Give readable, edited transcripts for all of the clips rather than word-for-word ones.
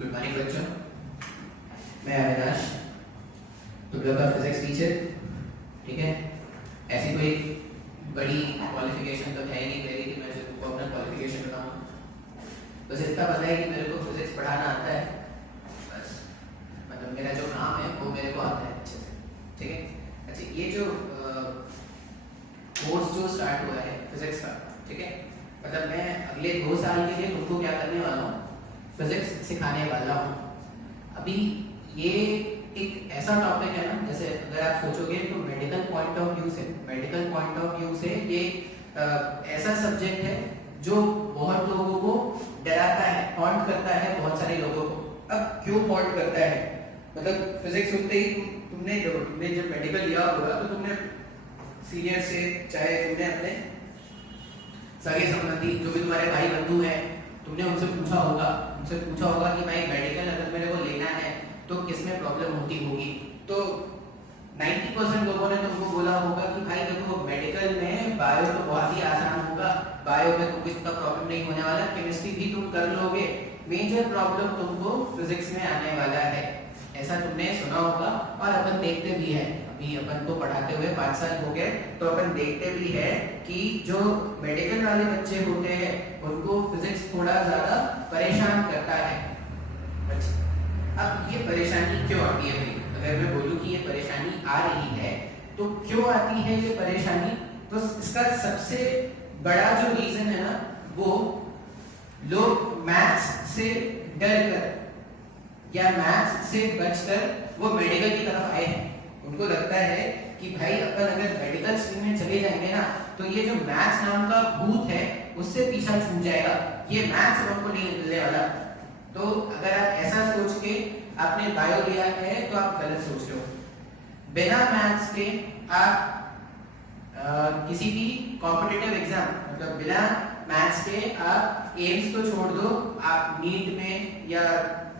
Good morning बच्चों, मैं अविनाश, तुम लोग का फिजिक्स टीचर। ठीक है, ऐसी कोई बड़ी क्वालिफिकेशन तो है नहीं मेरी कि मैं तुमको अपना क्वालिफिकेशन बताऊँ। बस इतना पता है कि मेरे को फिजिक्स पढ़ाना आता है, बस मतलब मेरा जो काम है वो मेरे को आता है अच्छे से। ठीक है, अच्छा ये जो कोर्स जो स्टार्ट हुआ है फिजिक्स का, ठीक है, मतलब मैं अगले 2 साल के लिए तुमको क्या करने वाला हूँ, फिजिक्स सिखाने वाला हूँ। अभी ये एक ऐसा टॉपिक है ना, जैसे अगर आप सोचोगे तो मेडिकल पॉइंट ऑफ व्यू से ये ऐसा सब्जेक्ट है जो बहुत लोगों को डराता है, हॉन्ट करता है बहुत सारे लोगों को। अब क्यों हॉन्ट करता है, मतलब फिजिक्स सुनते ही तुमने जब मेडिकल लिया होगा तो तुमने सीनियर से, चाहे तुमने अपने सगे संबंधी जो भी तुम्हारे भाई बंधु हैं, तुमने उनसे पूछा होगा कि भाई मेडिकल अगर मेरे को लेना है तो किसमें प्रॉब्लम होती होगी। तो 90% लोगों ने तुमको बोला होगा कि भाई देखो मेडिकल में बायो तो बहुत ही आसान होगा, बायो में तुमको इतना प्रॉब्लम नहीं होने वाला, केमिस्ट्री भी तुम कर लोगे, मेजर प्रॉब्लम तुमको फिजिक्स में आने वाला है, ऐसा तुमने सुना होगा। और अपन देखते भी है, अभी अपन को पढ़ाते हुए 5 साल हो गए, तो अपन देखते भी है कि जो मेडिकल वाले बच्चे होते हैं उनको फिजिक्स थोड़ा ज्यादा परेशान करता है। अब ये परेशानी क्यों आती है भाई, अगर मैं बोलूं कि ये परेशानी आ रही है तो क्यों आती है ये परेशानी, तो इसका सबसे बड़ा जो रीजन है ना, वो लोग मैथ्स से डर कर या मैथ्स से बचकर वो मेडिकल की तरफ आए हैं। उनको लगता है कि भाई अपन अगर मेडिकल स्ट्रीम में चले जाएंगे ना तो ये जो मैथ्स नाम का भूत है उससे पीछा छूट जाएगा, ये मैथ्स हमको नहीं मिलने वाला। तो अगर आप ऐसा सोच के आपने बायो लिया है तो आप गलत सोच रहे हो। बिना मैथ्स के आप किसी भी कॉम्पिटिटिव एग्जाम, मतलब बिना मैथ्स के आप एम्स तो छोड़ दो, आप नीट में या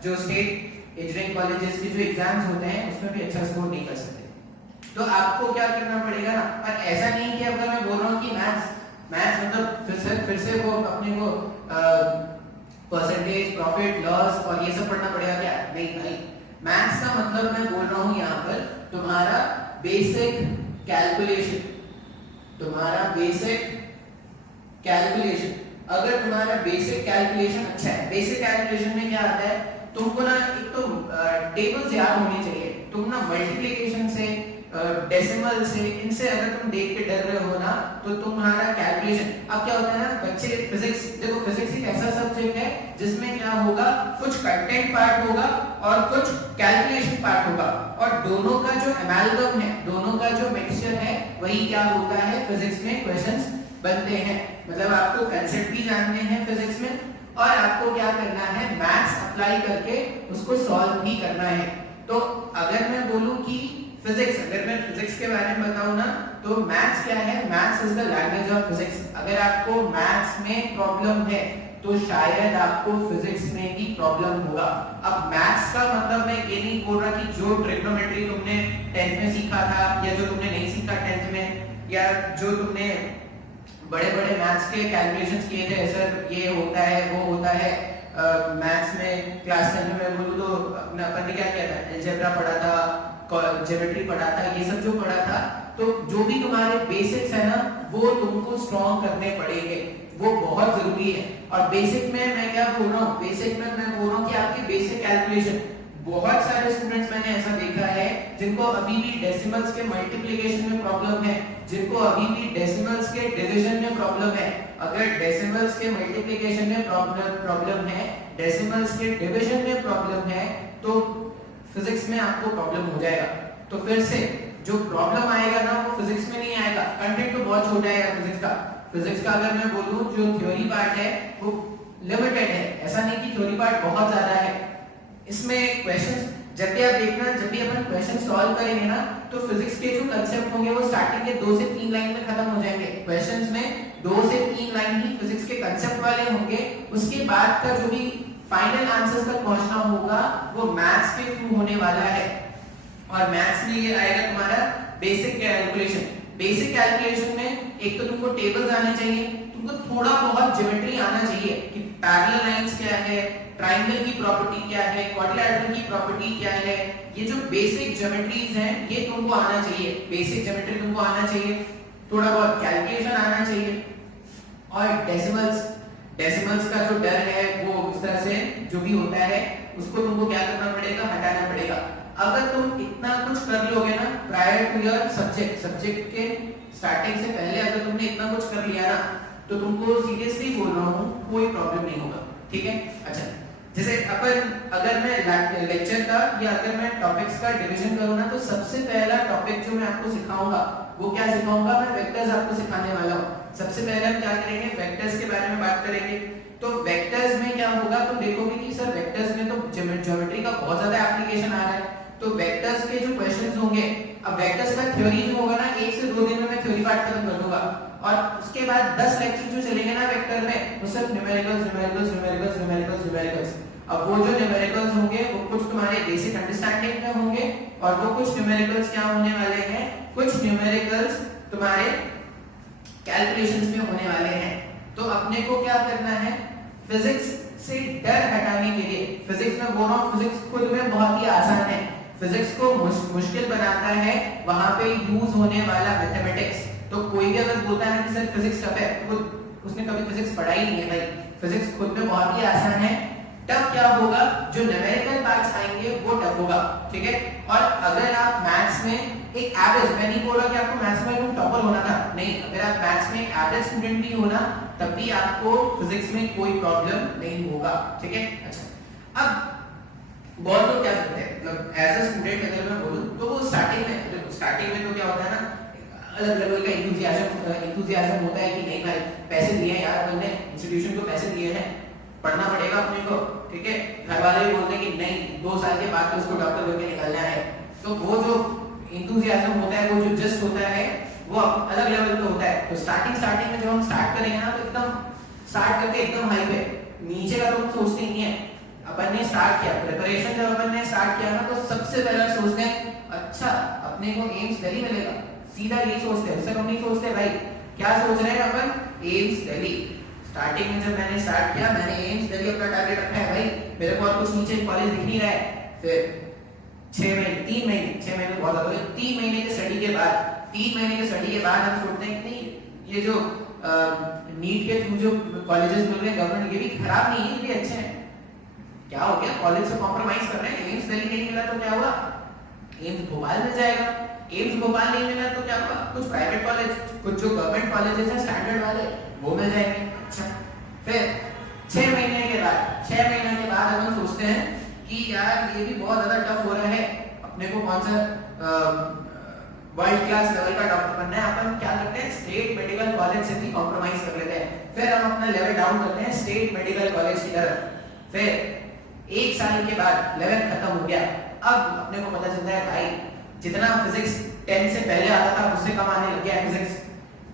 जो स्टेट इंजीनियरिंग कॉलेजेस के जो एग्जाम्स होते हैं उसमें भी अच्छा स्कोर नहीं कर सकते। तो आपको क्या करना पड़ेगा ना, पर ऐसा नहीं कि अगर मैं बोल रहा हूँ कि मैथ्स मतलब फिर से वो अपने को परसेंटेज, प्रॉफिट, लॉस और ये सब पढ़ना पड़ेगा क्या, नहीं भाई। मैथ्स का मतलब मैं बोल रहा हूँ यहाँ पर तुम्हारा बेसिक कैलकुलेशन, अगर तुम्हारा बेसिक कैलकुलेशन अच्छा है, बेसिक कैलकुलेशन में क्या आता है, तुमको ना एक तो टेबल्स याद होनी चाहिए, तुम ना मल्टीप्लिकेशन से, डेसिमल से, इनसे अगर तुम देख के डर रहे हो ना तो तुम्हारा कैलकुलेशन। अब क्या होता है ना बच्चे, फिजिक्स देखो, फिजिक्स एक ऐसा सब्जेक्ट है जिसमें क्या होगा, कुछ कंटेंट पार्ट होगा और कुछ कैलकुलेशन पार्ट होगा, और दोनों का जो एमालगम है, दोनों का जो मिक्सचर है, वही क्या होता है फिजिक्स में क्वेश्चंस बनते हैं। मतलब आपको कंसेप्ट भी जानने हैं फिजिक्स में और आपको क्या करना है, मैथ्स अप्लाई करके उसको सॉल्व भी करना है। तो अगर मैं बोलूं कि अगर मैं फिजिक्स के बारे में बताऊं ना, तो मैथ्स क्या है, maths is the language of physics. अगर आपको मैथ्स में प्रॉब्लम है तो शायद आपको फिजिक्स में भी प्रॉब्लम होगा। अब मैथ्स का मतलब मैं ये नहीं बोल रहा कि जो ट्रिग्नोमेट्री तुमने 10th में सीखा था या जो तुमने नहीं सीखा 10th में, या जो तुमने बड़े मैथ्स के कैलकुलेशंस किए थे, सर ये होता है वो होता है। मैथ्स में क्लास 10 में बोलूं तो अपन ने क्या किया था, अलजेब्रा पढ़ा था, ज्योमेट्री पढ़ा था, ये सब जो पढ़ा था, तो जो भी तुम्हारे बेसिक्स है ना वो तुमको स्ट्रॉन्ग करने पड़ेंगे, वो बहुत जरूरी है। और बेसिक में मैं क्या बोल रहा हूँ, बेसिक में मैं बोल रहा हूँ कि आपकी बेसिक कैलकुलेशन, बहुत सारे स्टूडेंट्स मैंने ऐसा देखा है जिनको अभी भी डेसिमल्स के मल्टीप्लिकेशन में प्रॉब्लम है, जिनको अभी भी डेसिमल्स के डिवीजन में प्रॉब्लम है। अगर डेसिमल्स के मल्टीप्लिकेशन में प्रॉब्लम है, डेसिमल्स के डिवीजन में प्रॉब्लम है, तो फिजिक्स में आपको प्रॉब्लम हो जाएगा। तो फिर से जो प्रॉब्लम आएगा ना वो फिजिक्स में नहीं आएगा, कंटेंट तो बहुत छोटा है फिजिक्स का अगर मैं बोलूं जो थ्योरी पार्ट है वो लिमिटेड है, ऐसा नहीं कि थ्योरी पार्ट बहुत ज्यादा है। इसमें क्वेश्चंस जब भी आप देखना, जब भी अपन क्वेश्चन सॉल्व करेंगे ना तो फिजिक्स के जो कांसेप्ट होंगे वो स्टार्टिंग के 2 से 3 लाइन में खत्म हो जाएंगे। क्वेश्चंस में 2 से 3 लाइन ही फिजिक्स के कांसेप्ट वाले होंगे, उसके बाद का जो भी फाइनल आंसर्स तक पहुंचना होगा वो मैथ्स के थ्रू होने वाला है। और मैथ्स में ये आएगा तुम्हारा बेसिक कैलकुलेशन। बेसिक कैलकुलेशन में एक तो तुमको टेबल्स आने चाहिए, तुमको थोड़ा बहुत ज्योमेट्री आना चाहिए कि पैरेलल लाइंस क्या है, ट्रायंगल की प्रॉपर्टी क्या है, क्वाड्रिलेटरल की प्रॉपर्टी क्या है, ये जो बेसिक ज्योमेट्रीज हैं ये तुमको आना चाहिए, बेसिक ज्योमेट्री तुमको आना चाहिए, थोड़ा बहुत कैलकुलेशन आना चाहिए। और डेसिमल्स का जो डर है वो इस तरह से जो भी होता है उसको तुमको क्या करना पड़ेगा, हटाना पड़ेगा। अगर तुम इतना कुछ कर लोगे ना प्रायर टू योर सब्जेक्ट के स्टार्टिंग से पहले अगर तुमने इतना कुछ कर लिया ना तो तुमको सीरियसली बोल रहा हूँ कोई प्रॉब्लम नहीं होगा, ठीक है। अच्छा, जैसे अगर मैं लेक्चर का या अगर मैं टॉपिक्स का डिवीजन करूँ ना तो सबसे पहला टॉपिक जो मैं आपको सिखाऊंगा वो क्या सिखाऊंगा, मैं वेक्टर्स आपको सिखाने वाला हूँ। सबसे पहले हम क्या करेंगे, वेक्टर्स के बारे में बात करेंगे। तो वेक्टर्स में क्या होगा, तुम देखोगे कि सर वेक्टर्स में तो ज्योमेट्री का बहुत ज्यादा एप्लीकेशन आ रहा है, तो वेक्टर्स के जो क्वेश्चंस होंगे, अब वेक्टर्स का थ्योरी जो होगा ना 1 से 2 दिन में मैं थ्योरी पार्ट खत्म कर दूंगा, और उसके बाद 10 लेक्चर जो चलेंगे ना वेक्टर में वो सिर्फ न्यूमेरिकल्स। अब वो जो न्यूमेरिकल्स होंगे वो कुछ तुम्हारे बेसिक अंडरस्टैंडिंग में होंगे और वो कुछ न्यूमेरिकल्स क्या होने वाले हैं, कुछ न्यूमेरिकल्स तुम्हारे कैलकुलेशंस में होने वाले हैं। तो अपने को क्या करना है, फिजिक्स से डर हटाने के लिए, फिजिक्स में बोल रहा हूं फिजिक्स खुद में बहुत ही आसान है, फिजिक्स को मुश्किल बनाता है वहां पे यूज होने वाला मैथमेटिक्स। तो कोई भी अगर बोलता है कि सर फिजिक्स टफ है तो उसने कभी फिजिक्स पढ़ा ही नहीं है भाई, फिजिक्स खुद में बहुत ही आसान है। टफ क्या होगा, जो न्यूमेरिकल पार्ट्स आएंगे वो टफ होगा, ठीक है। और अगर आप मैथ्स में एक एवरेज, मैं नहीं बोल रहा कि आपको मैथ्स में एकदम टॉपर होना था, नहीं, अगर आप मैथ्स में एक एवरेज स्टूडेंट भी हो ना तब भी आपको फिजिक्स में कोई प्रॉब्लम नहीं होगा, ठीक है। अच्छा, अब बहुत लोग क्या करते हैं, मतलब एज अ स्टूडेंट अगर मैं बोलूं तो वो स्टार्टिंग में तो क्या होता है ना, अलग लेवल का इंथुसियाज्म होता है कि नहीं भाई पैसे दिए हैं यार, अपन ने इंस्टीट्यूशन को पैसे दिए हैं, पढ़ना पड़ेगा अपने को, ठीक है। घर वाले भी बोलते हैं कि नहीं 2 साल के बाद तो उसको डॉक्टर बनके निकलना है, तो वो जो इंथुसियाज्म होता है, वो जो जस्ट होता है वो अलग लेवल पे होता है। तो स्टार्टिंग में जब हम स्टार्ट करेंगे ना तो एकदम स्टार्ट करके एकदम हाई पे, नीचे का तो सोचते ही नहीं है। अपन ने स्टार्ट किया प्रिपरेशन, जब अपन ने स्टार्ट किया ना तो सबसे पहले सोचते हैं अच्छा अपने को एम्स दिल्ली मिलेगा, सीधा ये सोचते हैं, उससे कम नहीं सोचते भाई। क्या सोच रहे हैं अपन, एम्स दिल्ली। स्टार्टिंग में जब मैंने स्टार्ट किया मैंने एम्स दिल्ली अपना टारगेट रखा है भाई, मेरे को और कुछ नीचे कॉलेज दिख नहीं रहा है। फिर 6 महीने 3 महीने बहुत ज्यादा है, 3 महीने के स्टडी के बाद हम सोचते हैं कि नहीं ये जो नीट के थ्रू जो कॉलेजेस मिल रहे हैं गवर्नमेंट, ये भी खराब नहीं है, ये भी अच्छे हैं। क्या हो गया, कॉलेज से कॉम्प्रोमाइज कर रहे हैं, एम्स दिल्ली नहीं मिला तो क्या हुआ, एम्स भोपाल मिल जाएगा। एम्स भोपाल नहीं मिला तो क्या हुआ, कुछ प्राइवेट कॉलेज, कुछ जो गवर्नमेंट कॉलेजेस हैं स्टैंडर्ड वाले वो मिल जाएंगे। अच्छा, फिर 6 महीने के बाद हम सोचते हैं कि यार ये भी बहुत ज्यादा टफ हो रहा है, अपने को कौन सा वर्ल्ड क्लास लेवल का डॉक्टर बनना है, अपन क्या करते हैं स्टेट मेडिकल कॉलेज से भी कॉम्प्रोमाइज कर लेते हैं, फिर हम अपना लेवल डाउन करते हैं स्टेट मेडिकल कॉलेज की तरफ। फिर 1 साल के बाद 11 खत्म हो गया, अब अपने को पता चलता है भाई जितना फिजिक्स 10 से पहले आता था उससे कम आने लग गया फिजिक्स।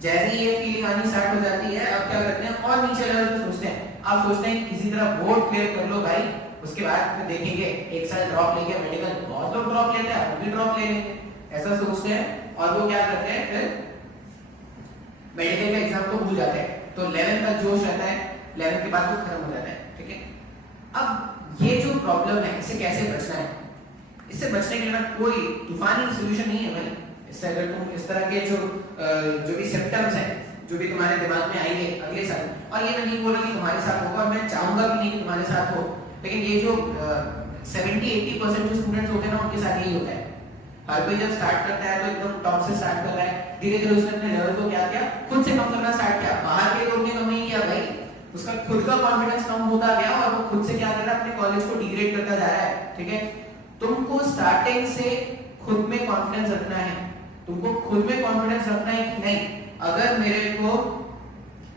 जैसे ही ये फीलिंग आनी स्टार्ट हो जाती है, अब क्या करते हैं और नीचे लेवल पे सोचते हैं, आप सोचते हैं किसी तरह बोर्ड क्लियर कर लो भाई, उसके बाद फिर देखेंगे 1 साल ड्रॉप लेके मेडिकल, बहुत लोग ड्रॉप लेते हैं, आप भी ड्रॉप ले लेंगे, ऐसा सोचते हैं। और वो क्या करते हैं फिर मेडिकल का एग्जाम को भूल जाते हैं, तो 11 का जोश रहता है, 11 के बाद वो खत्म हो जाता है, ठीक है। अब ये जो प्रॉब्लम है इससे कैसे बचना है, इससे बचने के लिए कोई तूफानी सॉल्यूशन नहीं है भाई। इससे अगर तुम इस तरह के जो भी सिम्टम्स हैं जो भी तुम्हारे दिमाग में आएंगे अगले साल, और ये मैं नहीं बोल रहा कि तुम्हारे साथ होगा और मैं चाहूंगा भी नहीं कि तुम्हारे साथ हो, लेकिन ये जो 70-80% जो स्टूडेंट्स होते हैं ना उनके साथ यही होता है। हर कोई जब स्टार्ट करता है तो एकदम टॉप से स्टार्ट कर रहा है, धीरे धीरे उसने अपने लेवल को क्या किया, खुद से कम करना स्टार्ट किया, बाहर के लोग ने कम नहीं किया भाई, उसका खुद का कॉन्फिडेंस कम होता गया और वो खुद से क्या कर रहा है, अपने कॉलेज को डिग्रेड करता जा रहा है, ठीक है। तुमको स्टार्टिंग से खुद में कॉन्फिडेंस रखना है, तुमको खुद में कॉन्फिडेंस रखना है कि नहीं अगर मेरे को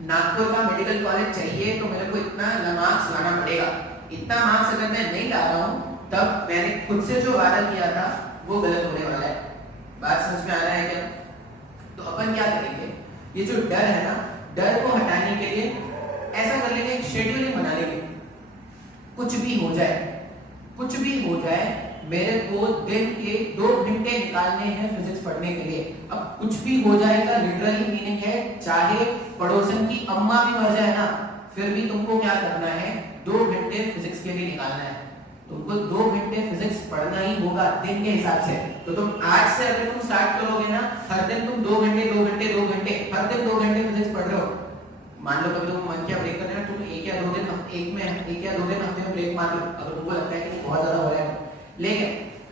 नागपुर का मेडिकल कॉलेज चाहिए तो मेरे को इतना मार्क्स लाना पड़ेगा, इतना मार्क्स अगर मैं नहीं ला रहा हूँ तब मैंने खुद से जो वादा किया था वो गलत होने वाला है। बात समझ में आ रहा है क्या? तो अपन क्या करेंगे, ये जो डर है ना, डर को हटाने के लिए ऐसा कर लेंगे, शेड्यूलिंग बना लेंगे, कुछ भी हो जाए मेरे को दिन के 2 घंटे निकालने हैं फिजिक्स पढ़ने के लिए। अब कुछ भी हो जाएगा, लिटरली मीनिंग है चाहे पड़ोसन की अम्मा भी मर जाए ना, फिर भी तुमको क्या करना है, 2 घंटे फिजिक्स के लिए निकालना है। तुमको 2 घंटे फिजिक्स पढ़ना ही होगा दिन के हिसाब से। तो तुम आज से अगर तुम स्टार्ट करोगे ना, हर दिन तुम 2 घंटे 2 घंटे 2 घंटे हर दिन 2 घंटे फिजिक्स पढ़ रहे हो। मान लो कभी तुम मन क्या ब्रेक करना है, तुम एक या दो दिन हफ्ते में ब्रेक मार लो, अगर तुमको लगता है कि बहुत ज्यादा हो रहा है। लेकिन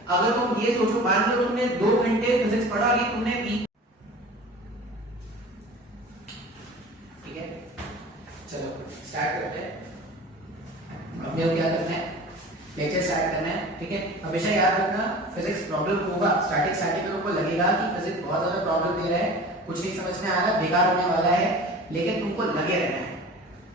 अगर तुम ये सोचो, मान लो तुमने 2 घंटे फिजिक्स पढ़ा और ये तुमने वीक, ठीक है, चलो स्टार्ट करते हैं। अब क्या करना है, लेक्चर स्टार्ट करना है, ठीक है। हमेशा याद रखना फिजिक्स प्रॉब्लम होगा, स्टार्टिंग में आपको लगेगा कि फिजिक्स बहुत ज्यादा प्रॉब्लम दे रहा है, कुछ नहीं समझ में आ रहा, बेकार होने वाला है, लेकिन तुमको लगे रहना है,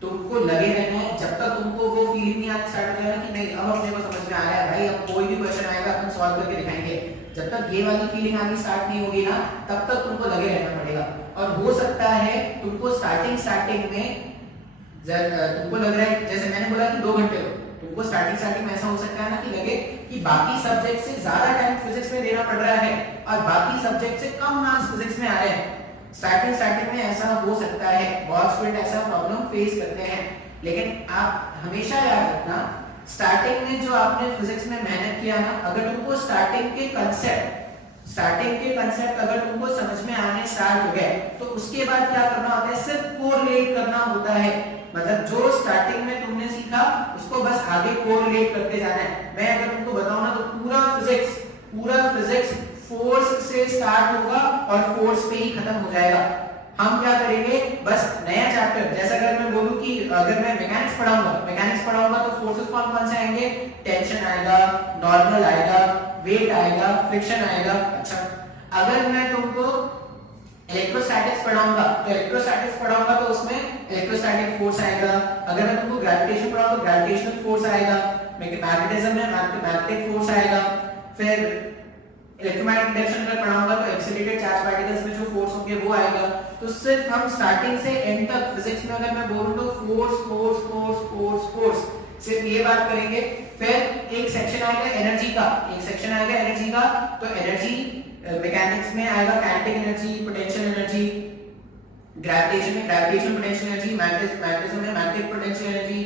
तुमको लगे रहना है। जब तक तुमको वो फीलिंग नहीं आती स्टार्ट करना कि नहीं अब अपने को समझ में आ रहा है भाई, अब कोई भी क्वेश्चन आएगा अपन सॉल्व करके दिखाएंगे, जब तक ये वाली फीलिंग आनी स्टार्ट नहीं होगी ना, तब तक तुमको लगे रहना पड़ेगा। और हो सकता है तुमको स्टार्टिंग में तुमको लग रहा है, जैसे मैंने बोला कि 2 घंटे लो, तुमको स्टार्टिंग में ऐसा हो सकता है ना कि लगे कि बाकी सब्जेक्ट से ज्यादा टाइम फिजिक्स में देना पड़ रहा है और बाकी सब्जेक्ट से कम मार्क्स फिजिक्स में आ रहे हैं। स्टार्टिंग में ऐसा हो सकता है, बहुत स्टूडेंट ऐसा प्रॉब्लम फेस करते हैं। लेकिन आप हमेशा याद रखना, स्टार्टिंग में जो आपने फिजिक्स में मेहनत किया ना, अगर तुमको स्टार्टिंग के कंसेप्ट अगर तुमको समझ में आने स्टार्ट हो गए, तो उसके बाद क्या करना होता है, सिर्फ कोरिलेट करना होता है। मतलब जो स्टार्टिंग में तुमने सीखा उसको बस आगे कोरिलेट करते जाना है। मैं अगर तुमको बताऊं ना, तो पूरा फिजिक्स फोर्स से स्टार्ट होगा और फोर्स पे ही खत्म हो जाएगा। हम क्या करेंगे, बस नया चैप्टर, जैसा अगर मैं बोलूं कि अगर मैं मैकेनिक्स पढ़ाऊंगा तो फोर्सेस कौन से आएंगे, टेंशन आएगा, नॉर्मल आएगा, वेट आएगा, फ्रिक्शन आएगा। अच्छा, अगर मैं तुमको इलेक्ट्रोस्टैटिक्स पढ़ाऊंगा तो उसमें इलेक्ट्रोस्टैटिक फोर्स आएगा। अगर मैं तुमको ग्रेविटेशन पढ़ाऊंगा तो ग्रेविटेशनल फोर्स आएगा। मैग्नेटिज्म में मैग्नेटिक फोर्स आएगा। फिर इलेक्ट्रोमैग्नेटिक इंडक्शन में पढ़ाऊंगा तो एक्सीलरेटेड चार्ज पार्टिकल्स में जो फोर्स होंगे वो आएगा। तो सिर्फ हम स्टार्टिंग से एंड तक फिजिक्स में अगर मैं बोलूं तो फोर्स सिर्फ ये बात करेंगे। फिर एक सेक्शन आएगा एनर्जी का, तो एनर्जी मैकेनिक्स में आएगा kinetic energy, potential energy, gravitation में ग्रेविटेशनल पोटेंशियल एनर्जी, मैग्नेटिज्म में मैग्नेटिक पोटेंशियल एनर्जी,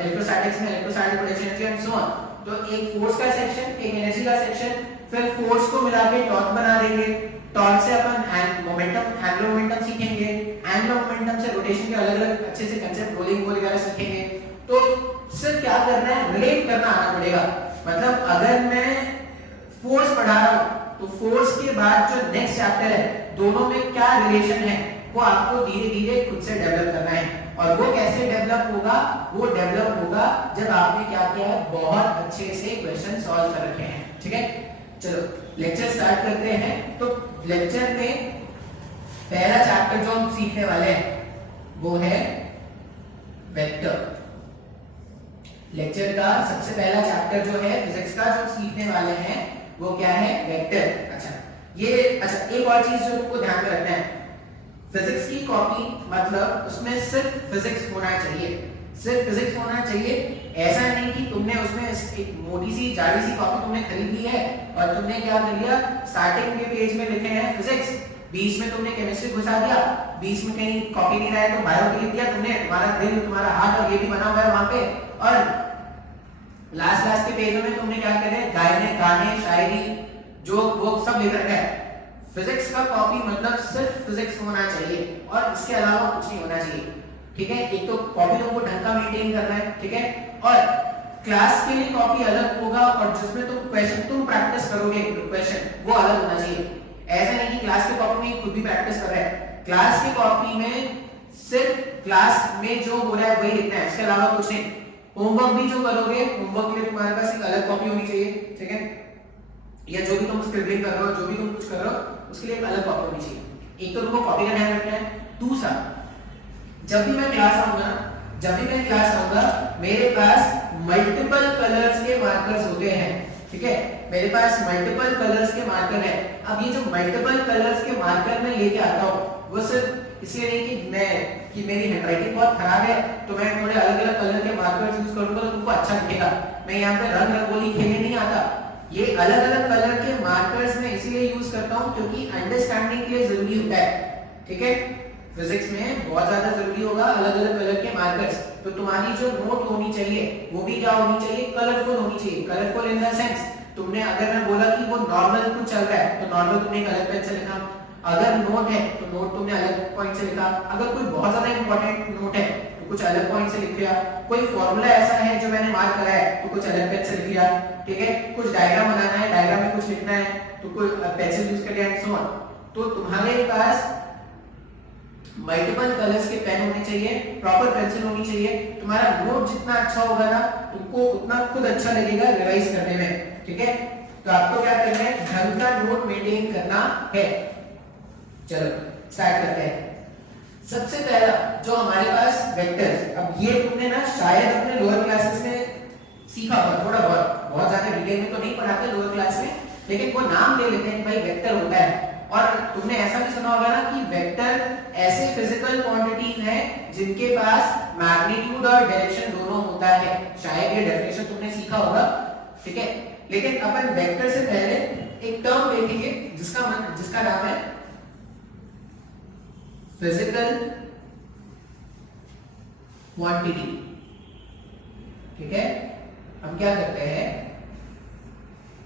इलेक्ट्रोस्टैटिक्स में electrostatic potential energy and so on. तो एक फोर्स का सेक्शन, एक एनर्जी का सेक्शन, फिर फोर्स को मिला के टॉर्क बना देंगे। टॉर्क से अपन मोमेंटम, एंगुलर मोमेंटम सीखेंगे। एंगुलर मोमेंटम से रोटेशन के अलग-अलग अच्छे से कांसेप्ट, रोलिंग वगैरह सीखेंगे। तो सिर्फ क्या करना है, रिलेट करना आना पड़ेगा। मतलब अगर मैं फोर्स पढ़ा रहा हूं तो फोर्स के बाद जो नेक्स्ट चैप्टर है, दोनों में क्या रिलेशन है, वो आपको धीरे-धीरे खुद से डेवलप करना है। और वो कैसे डेवलप होगा, वो डेवलप होगा जब आपने क्या किया है, बहुत अच्छे से क्वेश्चन सॉल्व कर रखे हैं। ठीक है, चलो लेक्चर स्टार्ट करते हैं। तो लेक्चर में पहला चैप्टर जो हम सीखने वाले हैं वो है वेक्टर। लेक्चर का सबसे पहला चैप्टर जो है फिजिक्स का जो सीखने वाले हैं वो क्या है, वेक्टर। अच्छा, एक और चीज जो तुमको ध्यान में रखना है, फिजिक्स की कॉपी मतलब उसमें सिर्फ फिजिक्स होना चाहिए। ऐसा नहीं कि तुमने उसमें एक मोटी सी जाड़ी सी कॉपी तुमने खरीद ली है और तुमने क्या कर लिया, स्टार्टिंग के पेज में लिखे हैं फिजिक्स, बीच में तुमने केमिस्ट्री घुसा दिया, बीच में कहीं कॉपी नहीं रहा है तो बायो लिख दिया तुमने, तुम्हारा दिल, तुम्हारा हाथ और ये भी बना हुआ है वहां पे, और लास्ट के पेज में तुमने क्या करे, गाने शायरी जोक वो सब लिख रखा है। फिजिक्स का कॉपी मतलब सिर्फ फिजिक्स होना चाहिए और इसके अलावा कुछ नहीं होना चाहिए। ठीक है, एक तो कॉपी तुमको ढंग का मेंटेन करना है। ठीक है, और क्लास के लिए कॉपी अलग होगा और जिसमें तुम प्रैक्टिस करोगे क्वेश्चन, वो अलग होना चाहिए। ऐसा नहीं कि क्लास की कॉपी में खुद भी प्रैक्टिस कर रहे हैं, क्लास की कॉपी में सिर्फ क्लास में जो हो रहा है वही लिखना है, इसके अलावा कुछ नहीं। होमवर्क भी जो करोगे, होमवर्क के लिए तुम्हारे पास एक अलग कॉपी होनी चाहिए। ठीक है, या जो भी तुम स्क्रिबलिंग कर रहे हो, जो भी तुम कुछ कर रहे हो, उसके लिए एक अलग कॉपी होनी चाहिए। एक तो तुमको कॉपी का ध्यान रखना है। दूसरा, जब भी मैं क्लास आऊंगा मेरे पास मल्टीपल कलर्स के मार्कर्स होते हैं। ठीक है, मेरे पास मल्टीपल कलर्स के मार्कर है। अब ये जो मल्टीपल कलर्स के मार्कर मैं लेके आता हूँ, वो सिर्फ इसलिए नहीं कि मेरी हैंडराइटिंग बहुत खराब है तो मैं थोड़े अलग अलग कलर के मार्कर्स यूज करूंगा तो तुमको अच्छा दिखेगा। मैं यहाँ पे रंग रंगोली खेलने नहीं आता, ये अलग अलग कलर के मार्कर्स में इसीलिए यूज करता हूं क्योंकि अंडरस्टैंडिंग के लिए जरूरी होता है, ठीक है। फिजिक्स में बहुत ज्यादा जरूरी होगा अलग अलग कलर के मार्कर्स। तो तुम्हारी जो नोट होनी चाहिए वो भी क्या होनी चाहिए, कलरफुल होनी चाहिए। कलरफुल इन द सेंस तुमने अगर मैं बोला कि वो नॉर्मल कुछ चल रहा है तो नॉर्मल तुमने एक अलग पेन से लिखा, अगर नोट है तो नोट तुमने अलग पॉइंट से लिखा, अगर कोई बहुत ज्यादा इंपॉर्टेंट नोट है तो कुछ अलग पॉइंट से लिख लिया, कोई फॉर्मूला ऐसा है जो मैंने मार्क करा है तो कुछ अलग पेन से लिख लिया, ठीक है। कुछ डायग्राम बनाना है, डायग्राम में कुछ लिखना है तो कोई पेंसिल यूज कर लिया एंड सो ऑन। तो तुम्हारे पास मल्टीपल कलर्स के पेन होने चाहिए, प्रॉपर पेंसिल होनी चाहिए। तुम्हारा नोट जितना अच्छा होगा ना तुमको उतना खुद अच्छा लगेगा रिवाइज करने में, ठीक है। तो आपको क्या करना है, ढंग का नोट मेंटेन करना है। चलो स्टार्ट करते हैं। सबसे पहला जो हमारे पास वेक्टर्स, अब ये तुमने ना शायद अपने लोअर क्लासेस में सीखा होगा थोड़ा बहुत, बहुत ज्यादा डिटेल में तो नहीं पढ़ाते लोअर क्लास में, लेकिन वो नाम ले लेते हैं भाई वेक्टर होता है। और तुमने ऐसा भी सुना होगा ना कि वेक्टर ऐसे फिजिकल क्वांटिटीज हैं जिनके पास मैग्नीट्यूड और डायरेक्शन दोनों होता है। शायद ये डेफिनेशन तुमने सीखा होगा, ठीक है। लेकिन अपन वेक्टर से पहले एक टर्म देखेंगे जिसका नाम है फिजिकल क्वांटिटी, ठीक है। हम क्या करते हैं,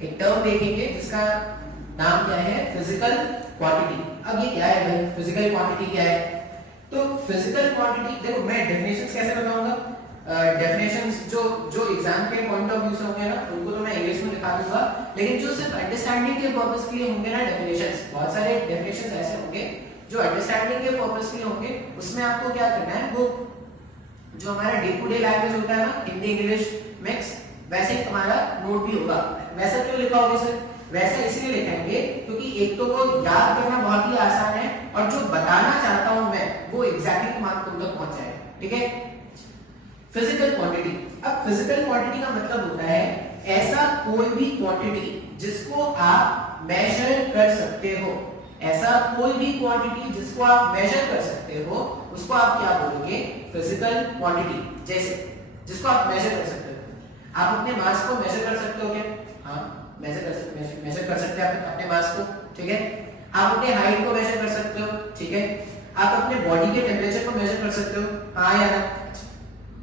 एक टर्म देखेंगे जिसका नाम क्या है, फिजिकल क्वांटिटी। अब ये क्या है भाई, फिजिकल क्वांटिटी क्या है? तो फिजिकल क्वांटिटी देखो मैं डेफिनेशंस कैसे बताऊंगा, डेफिनेशंस जो एग्जाम के पॉइंट ऑफ व्यू से होंगे ना उनको तो मैं इंग्लिश में दिखा दूंगा, लेकिन जो सिर्फ अंडरस्टैंडिंग के पर्पस के लिए होंगे ना डेफिनेशंस, बहुत सारे डेफिनेशंस ऐसे होंगे जो अंडरस्टैंडिंग के पर्पस के लिए होंगे, उसमें आपको क्या करना है, वो जो हमारा डे टू डे लैंग्वेज होता है ना हिंदी इंग्लिश मिक्स, वैसे ही तुम्हारा नोट भी होगा। वैसा क्यों लिखा होगा सर, वैसा इसलिए लिखेंगे क्योंकि एक तो वो याद करना बहुत ही आसान है और जो बताना चाहता हूं मैं वो एग्जैक्टली दिमाग तुम तक पहुंच जाए, ठीक है। फिजिकल क्वांटिटी, अब फिजिकल क्वांटिटी का मतलब होता है ऐसा कोई भी क्वांटिटी जिसको आप मेजर कर सकते हो, ऐसा कोई भी क्वांटिटी जिसको आप मेजर कर सकते हो उसको आप क्या बोलोगे, फिजिकल क्वांटिटी। जैसे जिसको आप मेजर कर सकते हो, आप अपने मास को मेजर कर सकते हो क्या? हाँ मेजर कर सकते हैं अपने मास को, ठीक है। आप अपने हाइट को मेजर कर सकते हो, ठीक है। आप अपने बॉडी के टेम्परेचर को मेजर कर सकते हो, हाँ या ना।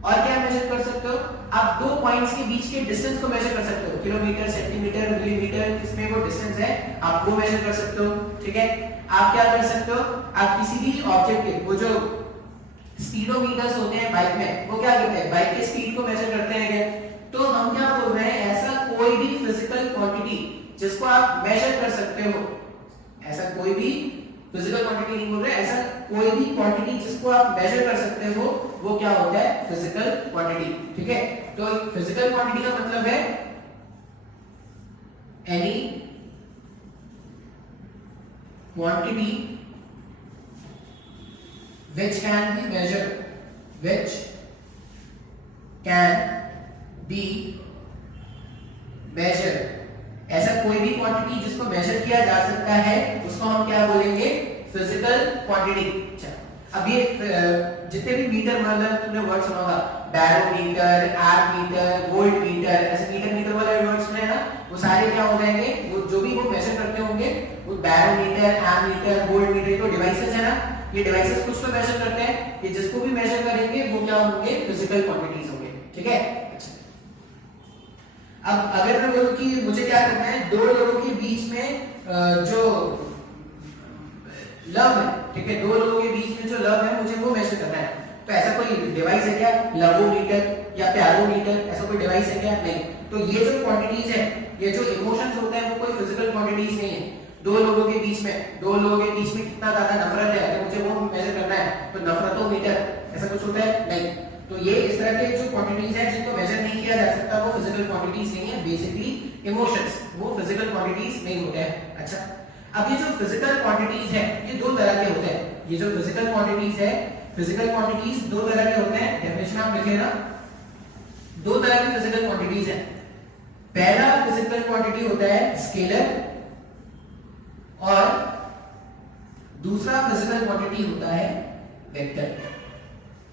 और क्या मेजर कर सकते हो, आप दो पॉइंट्स के बीच के डिस्टेंस को मेजर कर सकते हो, किलोमीटर सेंटीमीटर मिलीमीटर किसमें वो डिस्टेंस है आप वो मेजर कर सकते हो, ठीक है। आप क्या कर सकते हो, आप किसी भी ऑब्जेक्ट के वो जो स्पीडोमीटर्स होते हैं बाइक में, वो क्या करते हैं बाइक के स्पीड को मेजर करते हैं क्या? तो हम क्या बोल रहे हैं, ऐसा कोई भी फिजिकल क्वांटिटी जिसको आप मेजर कर सकते हो, ऐसा कोई भी फिजिकल क्वांटिटी नहीं बोल रहे, ऐसा कोई भी क्वांटिटी जिसको आप मेजर कर सकते हो वो क्या होता है, फिजिकल क्वांटिटी, ठीक है। तो फिजिकल क्वांटिटी का मतलब है any quantity which can be measured, which can be measured, ऐसा कोई भी क्वांटिटी जिसको मेजर किया जा सकता है उसको हम क्या बोलेंगे, फिजिकल क्वांटिटी। अब ये जितने भी मीटर मतलब तुमने वर्ड सुना होगा, बैरोमीटर, एमीटर, वोल्टमीटर, ऐसे मीटर वाले वर्ड सुने ना, वो सारे क्या हो जाएंगे, वो जो भी वो मेजर करते होंगे वो बैरोमीटर, एमीटर, वोल्टमीटर तो डिवाइसेस है ना, ये डिवाइसेस कुछ तो मेजर करते हैं, ये जिसको भी मेजर करेंगे वो क्या होंगे, फिजिकल क्वांटिटीज होंगे, ठीक है। अब अगर मैं बोलूं कि मुझे क्या करना है, दो लोगों के बीच में जो लव है, ठीक है, दो लोगों के बीच में जो लव है मुझे वो मेजर करना है, तो ऐसा कोई डिवाइस है क्या, लवोमीटर या प्यारोमीटर, ऐसा कोई डिवाइस है क्या? नहीं। तो ये जो क्वांटिटीज है, ये जो इमोशंस होते हैं वो कोई फिजिकल क्वांटिटीज नहीं है। दो लोगों के बीच में कितना ज्यादा नफरत है अगर मुझे वो मेजर करना है तो नफरतोमीटर, ऐसा कुछ होता है? नहीं। तो ये इस तरह के जो क्वांटिटीज है जिनको मेजर नहीं किया जा सकता वो फिजिकल क्वांटिटीज नहीं है, बेसिकली इमोशंस वो फिजिकल क्वांटिटीज नहीं होते हैं। अच्छा, अब ये जो फिजिकल क्वांटिटीज है ये दो तरह के होते हैं, ये जो फिजिकल क्वांटिटीज है, फिजिकल क्वांटिटीज दो तरह के होते हैं, डेफिनेशन आप लिख लेना, दो तरह की फिजिकल क्वांटिटीज है। पहला फिजिकल क्वांटिटी होता है स्केलर और दूसरा फिजिकल क्वांटिटी होता है वेक्टर,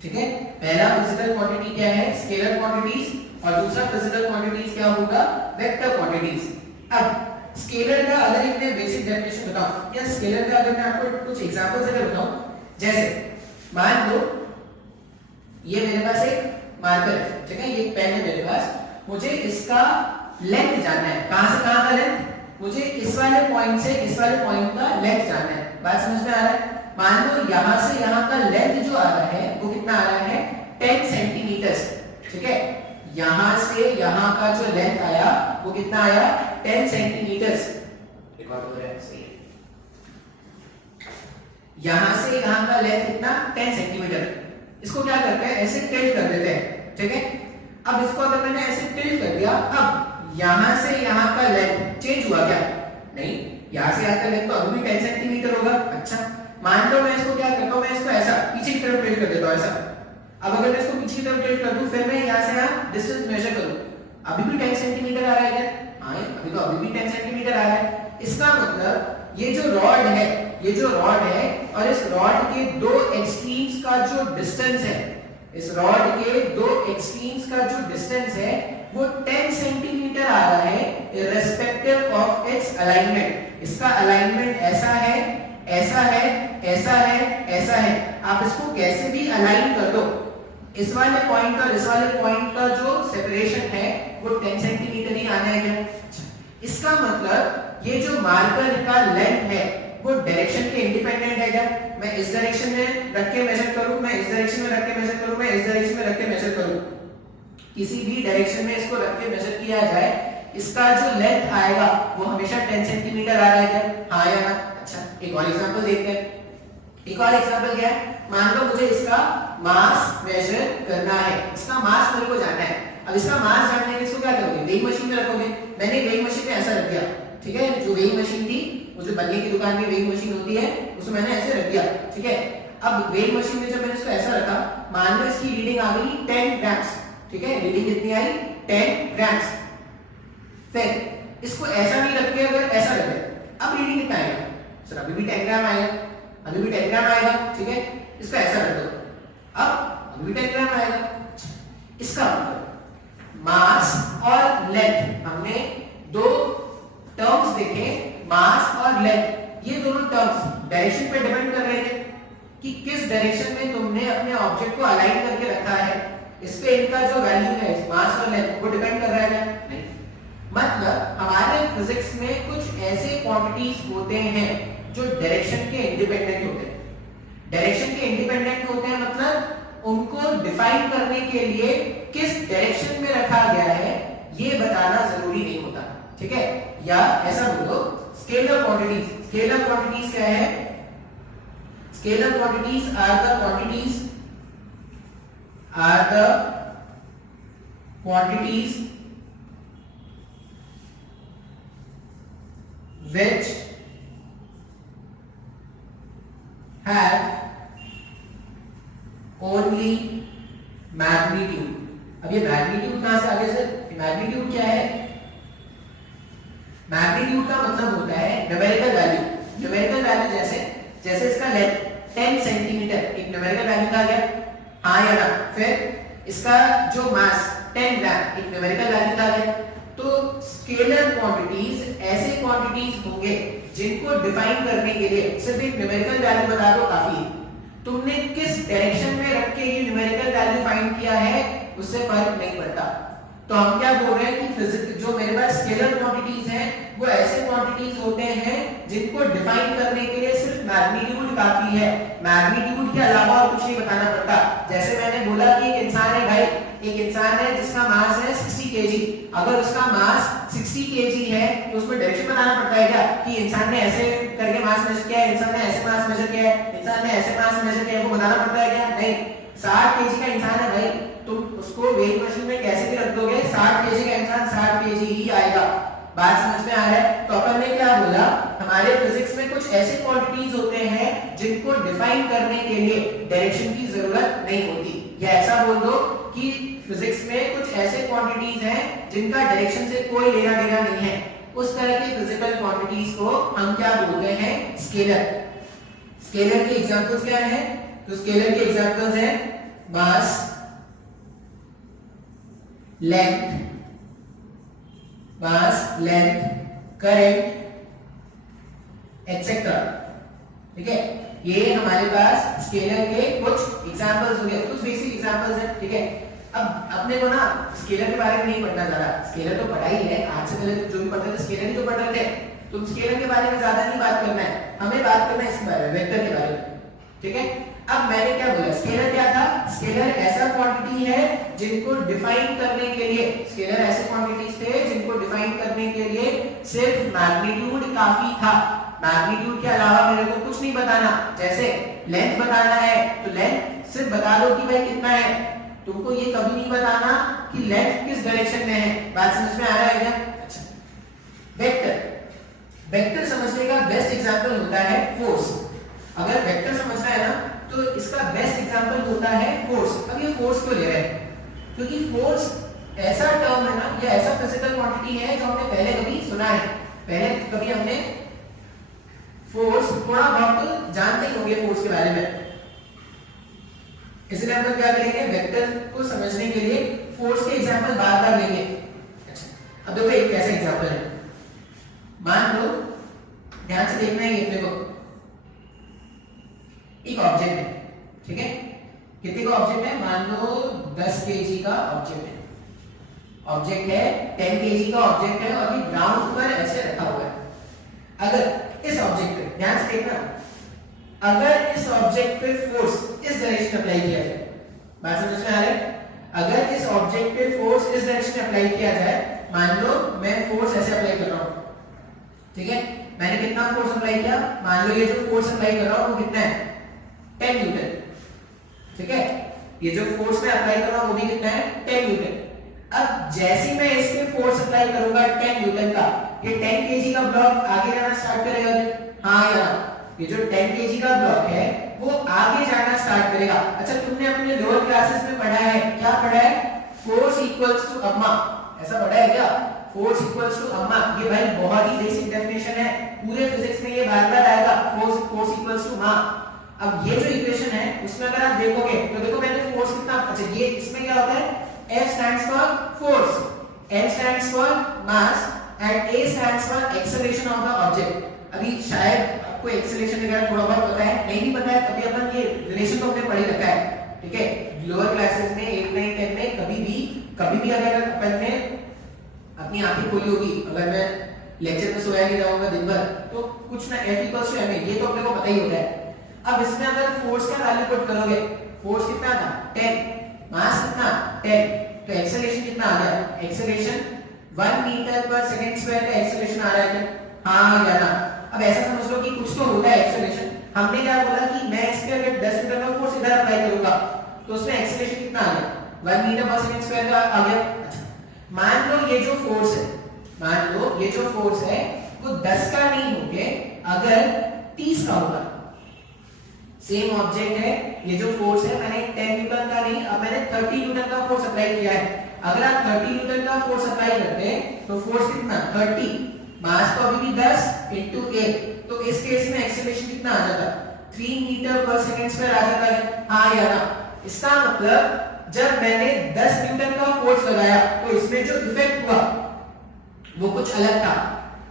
ठीक है। पहला फिजिकल क्वांटिटी क्या है, स्केलर क्वांटिटीज, और दूसरा फिजिकल क्वांटिटीज क्या होगा, वेक्टर क्वांटिटीज। अब स्केलर का अगर एक मैं बेसिक डेफिनेशन बताऊं या स्केलर का अगर मैं आपको कुछ एग्जांपल्स अगर बताऊं, जैसे मान लो ये मेरे पास एक मार्कर है, ठीक है, ये पेन है मेरे पास, मुझे इसका लेंथ जानना है, कहां से कहां का लेंथ, मुझे इस वाले पॉइंट से इस वाले पॉइंट का लेंथ जानना है। बात समझ में आ रहा है? मान लो यहां से यहां का लेंथ जो आ रहा है वो कितना आ रहा है 10 सेंटीमीटर, ठीक है, यहां से यहां का जो लेंथ आया वो कितना आया 10 सेंटीमीटर, रिकॉर्ड हो रहा है सही, यहां से यहां का लेंथ कितना 10 सेंटीमीटर। इसको क्या करते हैं ऐसे टिल्ट कर देते हैं, ठीक है। अब इसको अगर मैंने ऐसे टिल्ट कर दिया, अब यहां से यहां का लेंथ चेंज हुआ क्या? नहीं, यहां से यहां का लेंथ तो अभी भी 10 सेंटीमीटर होगा। अच्छा, मान लो मैं इसको क्या करता हूं, मैं इसको ऐसा पीछे की तरफ टिल्ट कर देता हूं, ऐसा। अब अगर मैं इसको पीछे की तरफ टिल्ट कर दूं, फिर मैं यहां से यहां डिस्टेंस मेजर करूं, अभी भी 10 सेंटीमीटर आ रहा है क्या? हां, अभी तो अभी भी 10 सेंटीमीटर आ रहा है। इसका मतलब ये जो रॉड है, ये जो रॉड है और इस रॉड के दो एक्सट्रीम्स का जो डिस्टेंस है, इस रॉड के दो एक्सट्रीम्स का जो डिस्टेंस है वो 10 सेंटीमीटर आ रहा है इर्रेस्पेक्टिव ऑफ इट्स अलाइनमेंट। इसका अलाइनमेंट ऐसा है, ऐसा है, ऐसा है, ऐसा है। आप इसको कैसे भी अलाइन कर दो, इस वाले पॉइंट और इस वाले पॉइंट का जो सेपरेशन है वो 10 सेंटीमीटर ही आना है क्या? इसका मतलब ये जो मार्कर का लेंथ है वो डायरेक्शन के इंडिपेंडेंट है क्या? मैं इस डायरेक्शन में रख के मेजर करूं, मैं इस डायरेक्शन में रख के मेजर करूं, मैं इस डायरेक्शन में रख के मेजर करूं, किसी भी डायरेक्शन में इसको रख के मेजर किया जाए, इसका जो लेंथ आएगा वो हमेशा 10 सेंटीमीटर आ रहा है क्या? हाँ या ना? अच्छा, एक और एग्जांपल देखते हैं। एक और एग्जांपल क्या है, मान लो मुझे इसका मास मेजर करना है, इसका मास मेरे को जानना है। अब इसका मास जानने के लिए इसको क्या करोगे, वेइंग मशीन में रखोगे। मैंने वेइंग मशीन में ऐसा रख दिया, ठीक है, जो वेइंग मशीन थी, वो जो बनिए की दुकान में वेइंग मशीन होती है, उसमें मैंने ऐसे रख दिया, ठीक है। अब वेइंग मशीन में जब मैंने इसको ऐसा रखा, मान लो इसकी रीडिंग आ गई 10 ग्राम्स, ठीक है, रीडिंग कितनी आई 10 ग्राम्स। फिर इसको ऐसा नहीं रख के अगर ऐसा रख दे, अब रीडिंग कितना आएगा सर? अभी भी 10 ग्राम आएगा, अभी भी 10 ग्राम आएगा, ठीक है। इसको ऐसा रख दो, अब अभी भी 10 ग्राम आएगा। इसका मतलब मास और लेंथ, हमने दो टर्म्स देखे, मास और लेंथ, ये दोनों टर्म्स डायरेक्शन पे डिपेंड कर रहे हैं कि किस डायरेक्शन में तुमने अपने ऑब्जेक्ट को अलाइन करके रखा है, इस पे इनका जो वैल्यू है मास और लेंथ वो डिपेंड कर रहा है नहीं। मतलब हमारे फिजिक्स में कुछ ऐसे क्वांटिटीज होते हैं जो डायरेक्शन के इंडिपेंडेंट होते हैं। डायरेक्शन के इंडिपेंडेंट होते हैं मतलब उनको डिफाइन करने के लिए किस डायरेक्शन में रखा गया है ये बताना जरूरी नहीं होता, ठीक है। या ऐसा बोलो, स्केलर क्वांटिटीज, स्केलर क्वांटिटीज क्या है? Scalar quantities are the quantities which have only magnitude। अब ये मैग्नीट्यूड कहां से आ गया सर? मैग्नीट्यूड क्या है? मैग्नीट्यूड का मतलब होता है न्यूमेरिकल वैल्यू। न्यूमेरिकल वैल्यू जैसे जैसे इसका लेंथ 10 सेंटीमीटर एक न्यूमेरिकल वैल्यू का आ गया, हाँ या ना? फिर इसका जो मास 10 ग्राम एक न्यूमेरिकल वैल्यू का आ गया। तो स्केलर क्वांटिटीज ऐसे क्वांटिटीज होंगे जिनको डिफाइन करने के लिए सिर्फ एक न्यूमेरिकल वैल्यू बता दो काफी है। तुमने किस डायरेक्शन में रख के ये न्यूमेरिकल वैल्यू फाइंड किया है उससे फर्क नहीं पड़ता। तो हम क्या बोल रहे हैं कि फिजिक्स जो मेरे पास स्केलर क्वांटिटीज हैं वो ऐसे क्वांटिटीज होते हैं जिनको डिफाइन करने के लिए सिर्फ मैग्नीट्यूड काफी है, मैग्नीट्यूड के अलावा और कुछ नहीं बताना पड़ता। जैसे मैंने बोला कि एक इंसान है भाई, एक इंसान है जिसका मास है 60 केजी, अगर उसका मास 60 केजी है तो उसमें डायरेक्शन बताना पड़ता है क्या कि इंसान ने ऐसे करके मास मेजर किया है, इंसान ने ऐसे मास मेजर किया है, इंसान ने ऐसे मास मेजर किया है, वो बताना पड़ता है क्या? नहीं। 60 केजी का इंसान है भाई, तुम उसको वेइंग मशीन में कैसे भी रख दोगे 60 केजी का इंसान 60 केजी ही आएगा। बात समझ में आ रहा है? तो अपन ने क्या बोला, हमारे फिजिक्स में कुछ ऐसे क्वांटिटीज होते हैं जिनको डिफाइन करने के लिए डायरेक्शन की जरूरत नहीं होती। या ऐसा बोल दो कि फिजिक्स में कुछ ऐसे क्वांटिटीज हैं जिनका डायरेक्शन से कोई लेना देना नहीं है। उस तरह की फिजिकल क्वांटिटीज को हम क्या बोलते हैं? स्केलर। स्केलर के एग्जांपल्स क्या हैं? तो स्केलर के एग्जांपल्स हैं मास, लेंथ, मास, लेंथ, करंट एक्सेट्रा। ठीक है, ये हमारे पास स्केलर के कुछ एग्जांपल्स हो गए, कुछ बेसिक एग्जांपल्स हैं। ठीक है, अब अपने को ना स्केलर के बारे में नहीं पढ़ना ज्यादा, स्केलर तो पढ़ा ही है, आज से पहले जो भी पढ़ते थे स्केलर ही तो पढ़ रहे थे, तुम स्केलर के बारे में ज्यादा नहीं बात करना है, हमें बात करना है इसके बारे में, वेक्टर के बारे में। ठीक है, अब मैंने क्या बोला, स्केलर क्या था, स्केलर ऐसा क्वांटिटी है जिनको डिफाइन करने के लिए, स्केलर ऐसे क्वांटिटीज थे जिनको डिफाइन करने के लिए सिर्फ मैग्नीट्यूड काफी था, मैग्नीट्यूड के अलावा मेरे को कुछ नहीं बताना। जैसे लेंथ बताना है तो लेंथ सिर्फ बता दो कि भाई कितना है, तुमको ये कभी नहीं बताना कि लेंथ किस डायरेक्शन में है। बात समझ में आ रहा है क्या? अच्छा, वेक्टर, वेक्टर समझने का बेस्ट एग्जांपल होता है फोर्स। अगर वेक्टर समझना है ना तो इसका बेस्ट एग्जांपल होता है फोर्स। अब ये फोर्स क्यों ले रहे हैं, क्योंकि फोर्स ऐसा टर्म है ना, ये ऐसा फिजिकल क्वांटिटी है जो हमने पहले कभी सुना है, पहले कभी हमने फोर्स थोड़ा बहुत तो जानते ही होंगे फोर्स के बारे में, इसलिए हम लोग क्या करेंगे, वेक्टर को समझने के लिए फोर्स के एग्जांपल बार बार लेंगे। अच्छा, अब देखो एक कैसा एग्जांपल है, मान लो, ध्यान से देखना है, अपने को एक ऑब्जेक्ट है। ठीक है, कितने का ऑब्जेक्ट है, मान लो 10 केजी का ऑब्जेक्ट है, ऑब्जेक्ट है 10 केजी का ऑब्जेक्ट है और ये ग्राउंड पर ऐसे रखा हुआ है। अगर इस ऑब्जेक्ट पे, ध्यान से देखना, अगर इस ऑब्जेक्ट पे फोर्स इस डायरेक्शन अप्लाई किया जाए, बात समझ में आ रहा है, अगर इस ऑब्जेक्ट पे फोर्स इस डायरेक्शन अप्लाई किया जाए, मान लो मैं फोर्स ऐसे अप्लाई कर रहा हूं, ठीक है, मैंने कितना फोर्स अप्लाई किया, मान लो ये जो फोर्स अप्लाई कर रहा हूं वो कितना है, 10 न्यूटन। ठीक है, ये जो फोर्स मैं अप्लाई कर रहा हूं वो भी कितना है, 10 न्यूटन। अब जैसे मैं इस पे फोर्स अप्लाई करूंगा 10 न्यूटन का, ये 10 केजी का ब्लॉक आगे जाना स्टार्ट करेगा। हाँ यार, ये जो 10 केजी का ब्लॉक है वो आगे जाना स्टार्ट करेगा। अच्छा, तुमने अपने लोअर क्लासेस में पढ़ा है, क्या पढ़ा है, फोर्स इक्वल्स टू अम्मा, ऐसा पढ़ा है क्या, फोर्स इक्वल्स टू अम्मा। ये भाई बहुत ही बेसिक डेफिनेशन है, पूरे फिजिक्स में ये बार बार आएगा, फोर्स इक्वल्स टू मास। अब ये जो इक्वेशन है उसमें अगर आप देखोगे तो देखो मैंने फोर्स कितना, अच्छा ये इसमें क्या होता है, F stands for force, M stands for mass and A stands for acceleration of the object। अभी शायद आपको एक्सेलरेशन वगैरह थोड़ा बहुत पता है, नहीं भी पता है तभी अपन ये रिलेशन तो हमने पढ़ ही रखा है। ठीक है, लोअर क्लासेस में 8 9 10 में कभी भी अगर अपन ने अपनी आंखें खोली होगी, अगर मैं लेक्चर में सोया नहीं रहूंगा दिन भर, तो कुछ ना F इक्वल्स टू ma, ये तो अपने को पता ही होता है। अब इसमें अगर फोर्स का वैल्यू पुट करोगे, फोर्स कितना था 10, मास कितना 10, तो एक्सेलरेशन कितना आ गया, एक्सेलरेशन 1 मीटर पर सेकंड स्क्वायर का एक्सेलरेशन आ रहा है। हाँ या ना, अब ऐसा समझ लो कि कुछ तो होता है एक्सेलरेशन। हमने क्या बोला कि मैं इस पे अगर 10 मीटर का फोर्स इधर अप्लाई करूंगा तो उसमें एक्सेलरेशन कितना आ गया, 1 मीटर पर सेकंड स्क्वायर का आ गया। अच्छा, मान लो ये जो फोर्स है, मान लो ये जो फोर्स है वो 10 का नहीं होके अगर 30 का होगा, सेम ऑब्जेक्ट है, ये जो फोर्स है मैंने 10 न्यूटन का नहीं, अब मैंने 30 न्यूटन का फोर्स अप्लाई किया है। अगर आप 30 न्यूटन का फोर्स अप्लाई करते तो फोर्स कितना 30, मास तो अभी भी 10 into 8, तो इस केस में एक्सेलरेशन कितना आ जाता, 3 मीटर पर सेकंड स्क्वायर आ जाता है। हाँ या ना, इसका मतलब जब मैंने 10 न्यूटन का फोर्स लगाया तो इसमें जो इफेक्ट हुआ वो कुछ अलग था,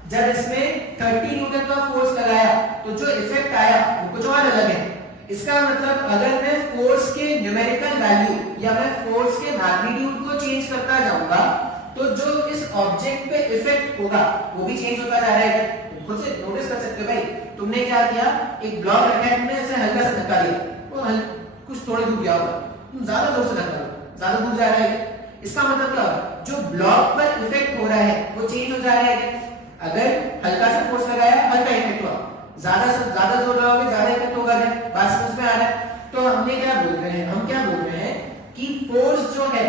जब इसमें 30 न्यूटन का फोर्स लगाया तो जो इफेक्ट आया वो कुछ और अलग है। इसका मतलब अगर मैं फोर्स के न्यूमेरिकल वैल्यू या मैं फोर्स के मैग्नीट्यूड को चेंज करता जाऊंगा तो जो इस ऑब्जेक्ट पे इफेक्ट होगा वो भी चेंज होता जा रहा है। तुम खुद से नोटिस कर सकते हो भाई, तुमने क्या किया, एक ब्लॉक रखा है, तुमने ऐसे हल्का सा धक्का दिया, वो कुछ थोड़ी दूर गया होगा, तुम ज्यादा जोर से धक्का दो, ज्यादा दूर जा रहा है। इसका मतलब क्या होगा, जो ब्लॉक पर इफेक्ट हो रहा है वो चेंज हो जा रहा है। अगर हल्का सा फोर्स लगाया, हल्का इफेक्ट हुआ, ज्यादा से ज्यादा जोर लगाओगे ज्यादा इफेक्ट होगा। बात समझ में आ रहा है? तो हमने क्या बोल रहे हैं, हम क्या बोल रहे हैं कि फोर्स जो है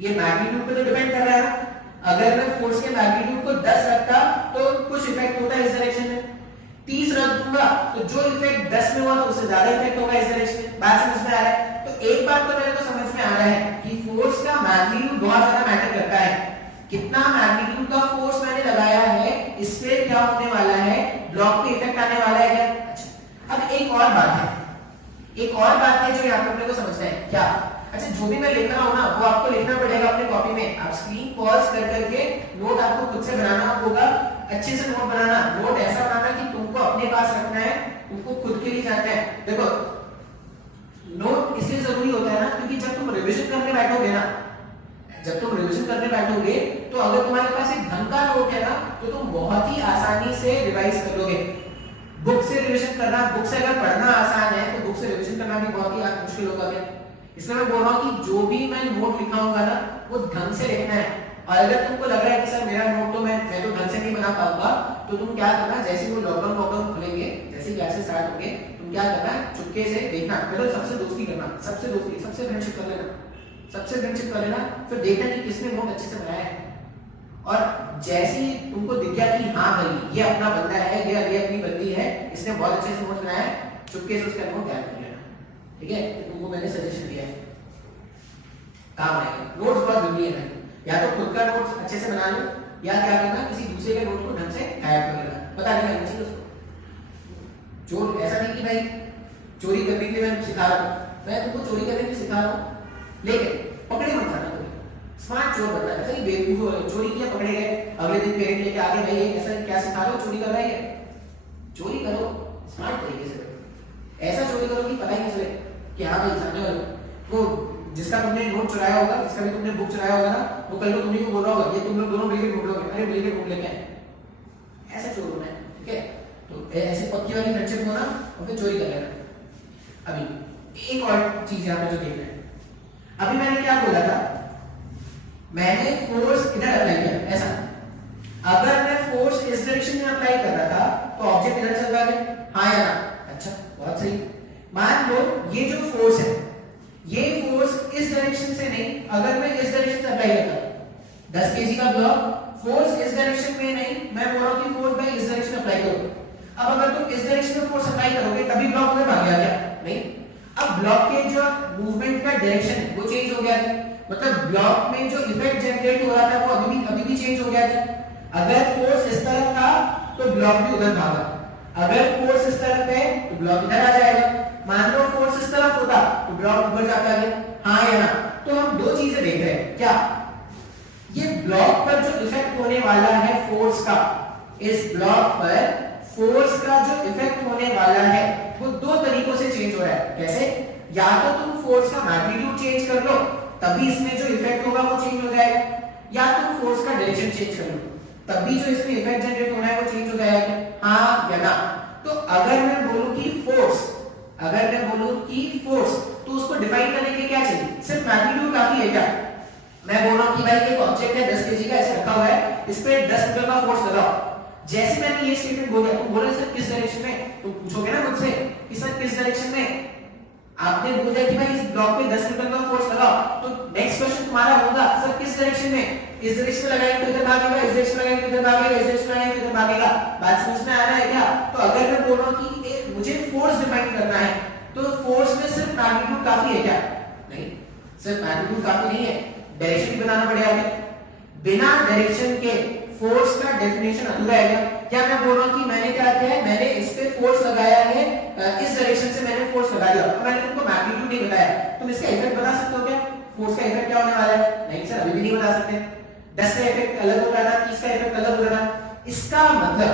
ये मैग्नीट्यूड पे तो डिपेंड कर रहा है। अगर मैं फोर्स के मैग्नीट्यूड को 10 रखता तो कुछ इफेक्ट होता है इस डायरेक्शन में, 30 रख दूंगा तो जो इफेक्ट 10 में हुआ तो उससे ज्यादा इफेक्ट होगा इस डायरेक्शन में। बात समझ में आ रहा है? तो एक बात तो मेरे को समझ में आ रहा है कि फोर्स का मैग्नीट्यूड बहुत ज्यादा मैटर करता है। कितना मैग्नीट्यूड का फोर्स मैंने लगाया है इस पे क्या होने वाला है, ब्लॉक पे इफेक्ट आने वाला है क्या। अच्छा, अब एक और बात है, एक और बात है जो यहाँ पे अपने को समझना है। क्या? अच्छा, जो भी मैं लिख रहा हूँ ना वो आपको लिखना पड़ेगा अपने कॉपी में। आप स्क्रीन पॉज कर करके नोट आपको खुद से बनाना होगा, अच्छे से नोट बनाना। नोट ऐसा बनाना कि तुमको अपने पास रखना है, तुमको खुद के लिए जानना है। देखो नोट इसलिए जरूरी होता है ना क्योंकि जब तुम रिवीजन करने बैठोगे ना, जब तुम रिवीजन करने बैठोगे तो अगर तुम्हारे पास एक ढंग का नोट है ना तो तुम बहुत ही आसानी से रिवाइज कर लोगे। बुक से रिवीजन करना, बुक से अगर पढ़ना आसान है तो बुक से रिवीजन करना भी बहुत ही मुश्किल होगा क्या। इसलिए मैं बोल रहा हूँ कि जो भी मैं नोट लिखाऊंगा ना वो ढंग से लिखना है। और अगर तुमको लग रहा है कि सर मेरा नोट तो मैं तो ढंग से नहीं बना पाऊंगा, तो तुम क्या करना, जैसे वो लॉकडाउन खुलेंगे, जैसे क्लासेस स्टार्ट होंगे, तुम क्या करना, चुपके से देखना, पहले सबसे दोस्ती करना, सबसे दोस्ती, सबसे फ्रेंडशिप कर लेना, सबसे फ्रेंडशिप कर लेना, फिर देखना कि किसने नोट अच्छे से बनाया है। और जैसे ही तुमको दिख गया कि हाँ भाई ये अपना बंदा है, ये अपनी बंदी है, इसने बहुत अच्छे से नोट बनाया है, चुपके से उसका नोट याद कर लेना। ठीक है, तो तुमको मैंने सजेशन दिया है, काम आएगा। नोट्स बहुत जरूरी है भाई, या तो खुद का नोट्स अच्छे से बना लो या क्या करना, किसी दूसरे के नोट को ढंग से गायब कर लेना, पता नहीं लगना चाहिए उसको। चोर ऐसा नहीं कि भाई चोरी करने के लिए मैं सिखा रहा हूँ, मैं तुमको चोरी करने के लिए सिखा रहा हूँ, लेकिन पकड़े मत जाना। स्मार्ट चोर बनना है, सही बेवकूफ चोरी किया पकड़े गए, अगले दिन पेरेंट लेके आगे भाई ये ऐसा क्या सिखा रहे हो, चोरी कर रहा है, चोरी करो स्मार्ट तरीके से, ऐसा चोरी करो कि पता ही नहीं चले कि हाँ भाई सामने वाले वो जिसका तुमने नोट चुराया होगा, जिसका भी तुमने बुक चुराया होगा ना, वो कल को तुमने को बोल रहा होगा ये तुम लोग दोनों मिलकर ढूंढ लोगे, अरे मिलकर ढूंढ लेके आए, ऐसा चोर होना है। ठीक है, तो ऐसे पक्की वाली फ्रेंडशिप होना और फिर चोरी कर लेना। अभी एक और चीज यहाँ पे जो देख रहे हैं, अभी मैंने क्या बोला था, मैंने फोर्स इधर अप्लाई किया ऐसा, अगर मैं फोर्स इस डायरेक्शन में अप्लाई कर रहा था तो ऑब्जेक्ट इधर चल रहा है, हाँ या ना, अच्छा बहुत सही। मान लो ये जो फोर्स है, ये फोर्स इस डायरेक्शन से नहीं, अगर मैं इस डायरेक्शन से अप्लाई करता 10 kg का ब्लॉक, फोर्स इस डायरेक्शन में नहीं, मैं बोल रहा हूं कि फोर्स मैं इस डायरेक्शन में अप्लाई करूं। अब अगर तुम इस डायरेक्शन में फोर्स अप्लाई करोगे तभी ब्लॉक में भाग गया क्या, नहीं। अब ब्लॉक के जो मूवमेंट का डायरेक्शन है वो चेंज हो गया है, मतलब ब्लॉक में जो इफेक्ट जनरेट हो रहा था वो अभी भी चेंज हो गया है। अगर फोर्स इस तरफ था तो ब्लॉक भी उधर भागा, अगर फोर्स इस तरफ है तो ब्लॉक इधर आ जाएगा। मान लो फोर्स इस तरफ होता तो ब्लॉक ऊपर जाता है, हाँ या ना। तो हम दो चीजें देख रहे हैं, क्या ये ब्लॉक पर जो इफेक्ट होने वाला है फोर्स का, इस ब्लॉक पर फोर्स का जो इफेक्ट होने वाला है वो दो तरीकों से चेंज हो रहा है। कैसे, या तो तुम फोर्स का मैग्नीट्यूड चेंज कर लो तभी इसमें जो इफेक्ट होगा वो चेंज हो जाएगा, या तुम फोर्स का डायरेक्शन चेंज कर लो तभी जो इसमें इफेक्ट जनरेट होना है वो चेंज हो जाएगा, हाँ या ना। तो अगर मैं बोलूं कि फोर्स, अगर मैं बोलूं कि फोर्स, तो उसको डिफाइन करने के लिए क्या चाहिए, सिर्फ मैग्नीट्यूड काफी है क्या। मैं बोल रहा हूं कि भाई एक ऑब्जेक्ट है 10 kg का, ऐसे रखा हुआ है, इस पे 10 न्यूटन का फोर्स लगाओ। जैसे मैंने ये स्टेटमेंट बोला, तुम बोल रहे सर किस डायरेक्शन में, तुम पूछोगे ना मुझसे कि सर किस डायरेक्शन में, आपने बोला कि भाई इस ब्लॉक पे 10 न्यूटन का फोर्स लगाओ, तो नेक्स्ट क्वेश्चन तुम्हारा होगा सर किस डायरेक्शन में, इस डायरेक्शन में लगाएंगे तो इधर भागेगा, इस डायरेक्शन में लगाएंगे तो इधर भागेगा, इस डायरेक्शन में लगाएंगे तो इधर भागेगा। बात समझ में आ रहा है क्या। तो अगर मैं बोल रहा हूं कि मुझे फोर्स डिफाइन करना है तो फोर्स में सिर्फ मैग्नीट्यूड काफी है क्या, नहीं, सिर्फ मैग्नीट्यूड काफी नहीं है, डायरेक्शन भी बनाना पड़ेगा। बिना डायरेक्शन के फोर्स का डेफिनेशन अधूरा है क्या। मैं बोल रहा हूं कि मैंने क्या किया है, मैंने इस पे फोर्स लगाया है, इस डायरेक्शन से मैंने फोर्स लगा दिया, तो मैंने तुमको मैग्नीट्यूड नहीं बताया, तुम इसका इफेक्ट बता सकते हो क्या, फोर्स का इफेक्ट क्या होने वाला है, नहीं सर अभी भी नहीं बता सकते। 10 का इफेक्ट अलग होता था, 30 का इफेक्ट अलग होता था। इसका मतलब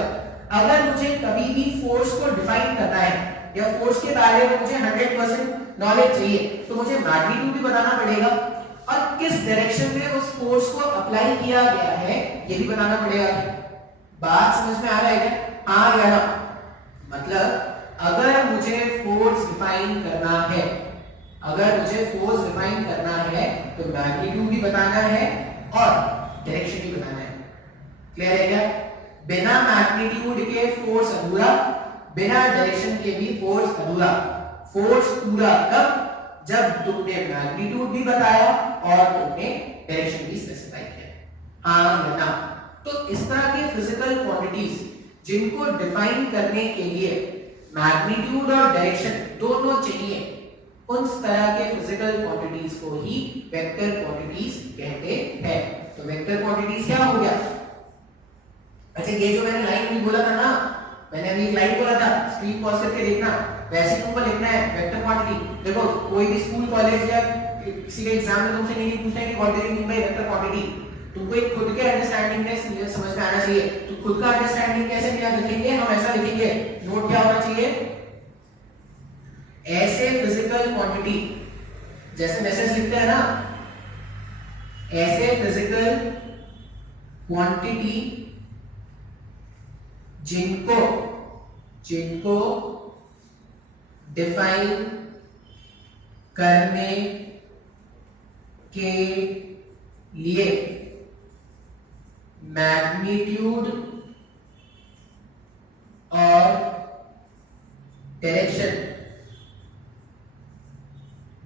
अगर मुझे कभी भी फोर्स को डिफाइन करना है या फोर्स के बारे में मुझे 100% नॉलेज चाहिए तो मुझे मैग्नीट्यूड भी बताना पड़ेगा और किस डायरेक्शन में उस फोर्स को अप्लाई किया गया है ये भी बताना पड़ेगा। बात समझ में आ रहा है क्या, हाँ या ना। मतलब अगर मुझे फोर्स डिफाइन करना है, अगर मुझे फोर्स डिफाइन करना है तो मैग्नीट्यूड भी बताना है और डायरेक्शन भी बताना है। क्लियर है क्या। बिना मैग्नीट्यूड के फोर्स अधूरा, बिना डायरेक्शन के भी फोर्स अधूरा। फोर्स पूरा कब, जब तुमने मैग्नीट्यूड भी बताया और तुमने डायरेक्शन भी स्पेसिफाई किया, हाँ या ना। तो इस तरह के फिजिकल क्वांटिटीज जिनको डिफाइन करने के लिए मैग्नीट्यूड और डायरेक्शन दोनों चाहिए, उन तरह के फिजिकल क्वांटिटीज को ही वेक्टर क्वांटिटीज कहते हैं। तो वेक्टर क्वांटिटीज क्या हो गया। अच्छा ये जो मैंने लाइन भी बोला था ना, मैंने अभी एक लाइन बोला था, स्क्रीन पॉज करके देखना, वैसे तुमको लिखना है वेक्टर क्वांटिटी। देखो कोई भी स्कूल कॉलेज या किसी का एग्जाम में तुमसे नहीं पूछना है कि what do you mean by vector quantity, तुमको एक खुद के अंडरस्टैंडिंग में समझ में आना चाहिए। तो खुद का अंडरस्टैंडिंग कैसे याद रखेंगे हम, ऐसा लिखेंगे, नोट क्या होना चाहिए, ऐसे फिजिकल क्वांटिटी, जैसे मैसेज लिखते हैं ना, ऐसे फिजिकल क्वांटिटी जिनको जिनको डिफाइन करने के लिए मैग्नीट्यूड और डायरेक्शन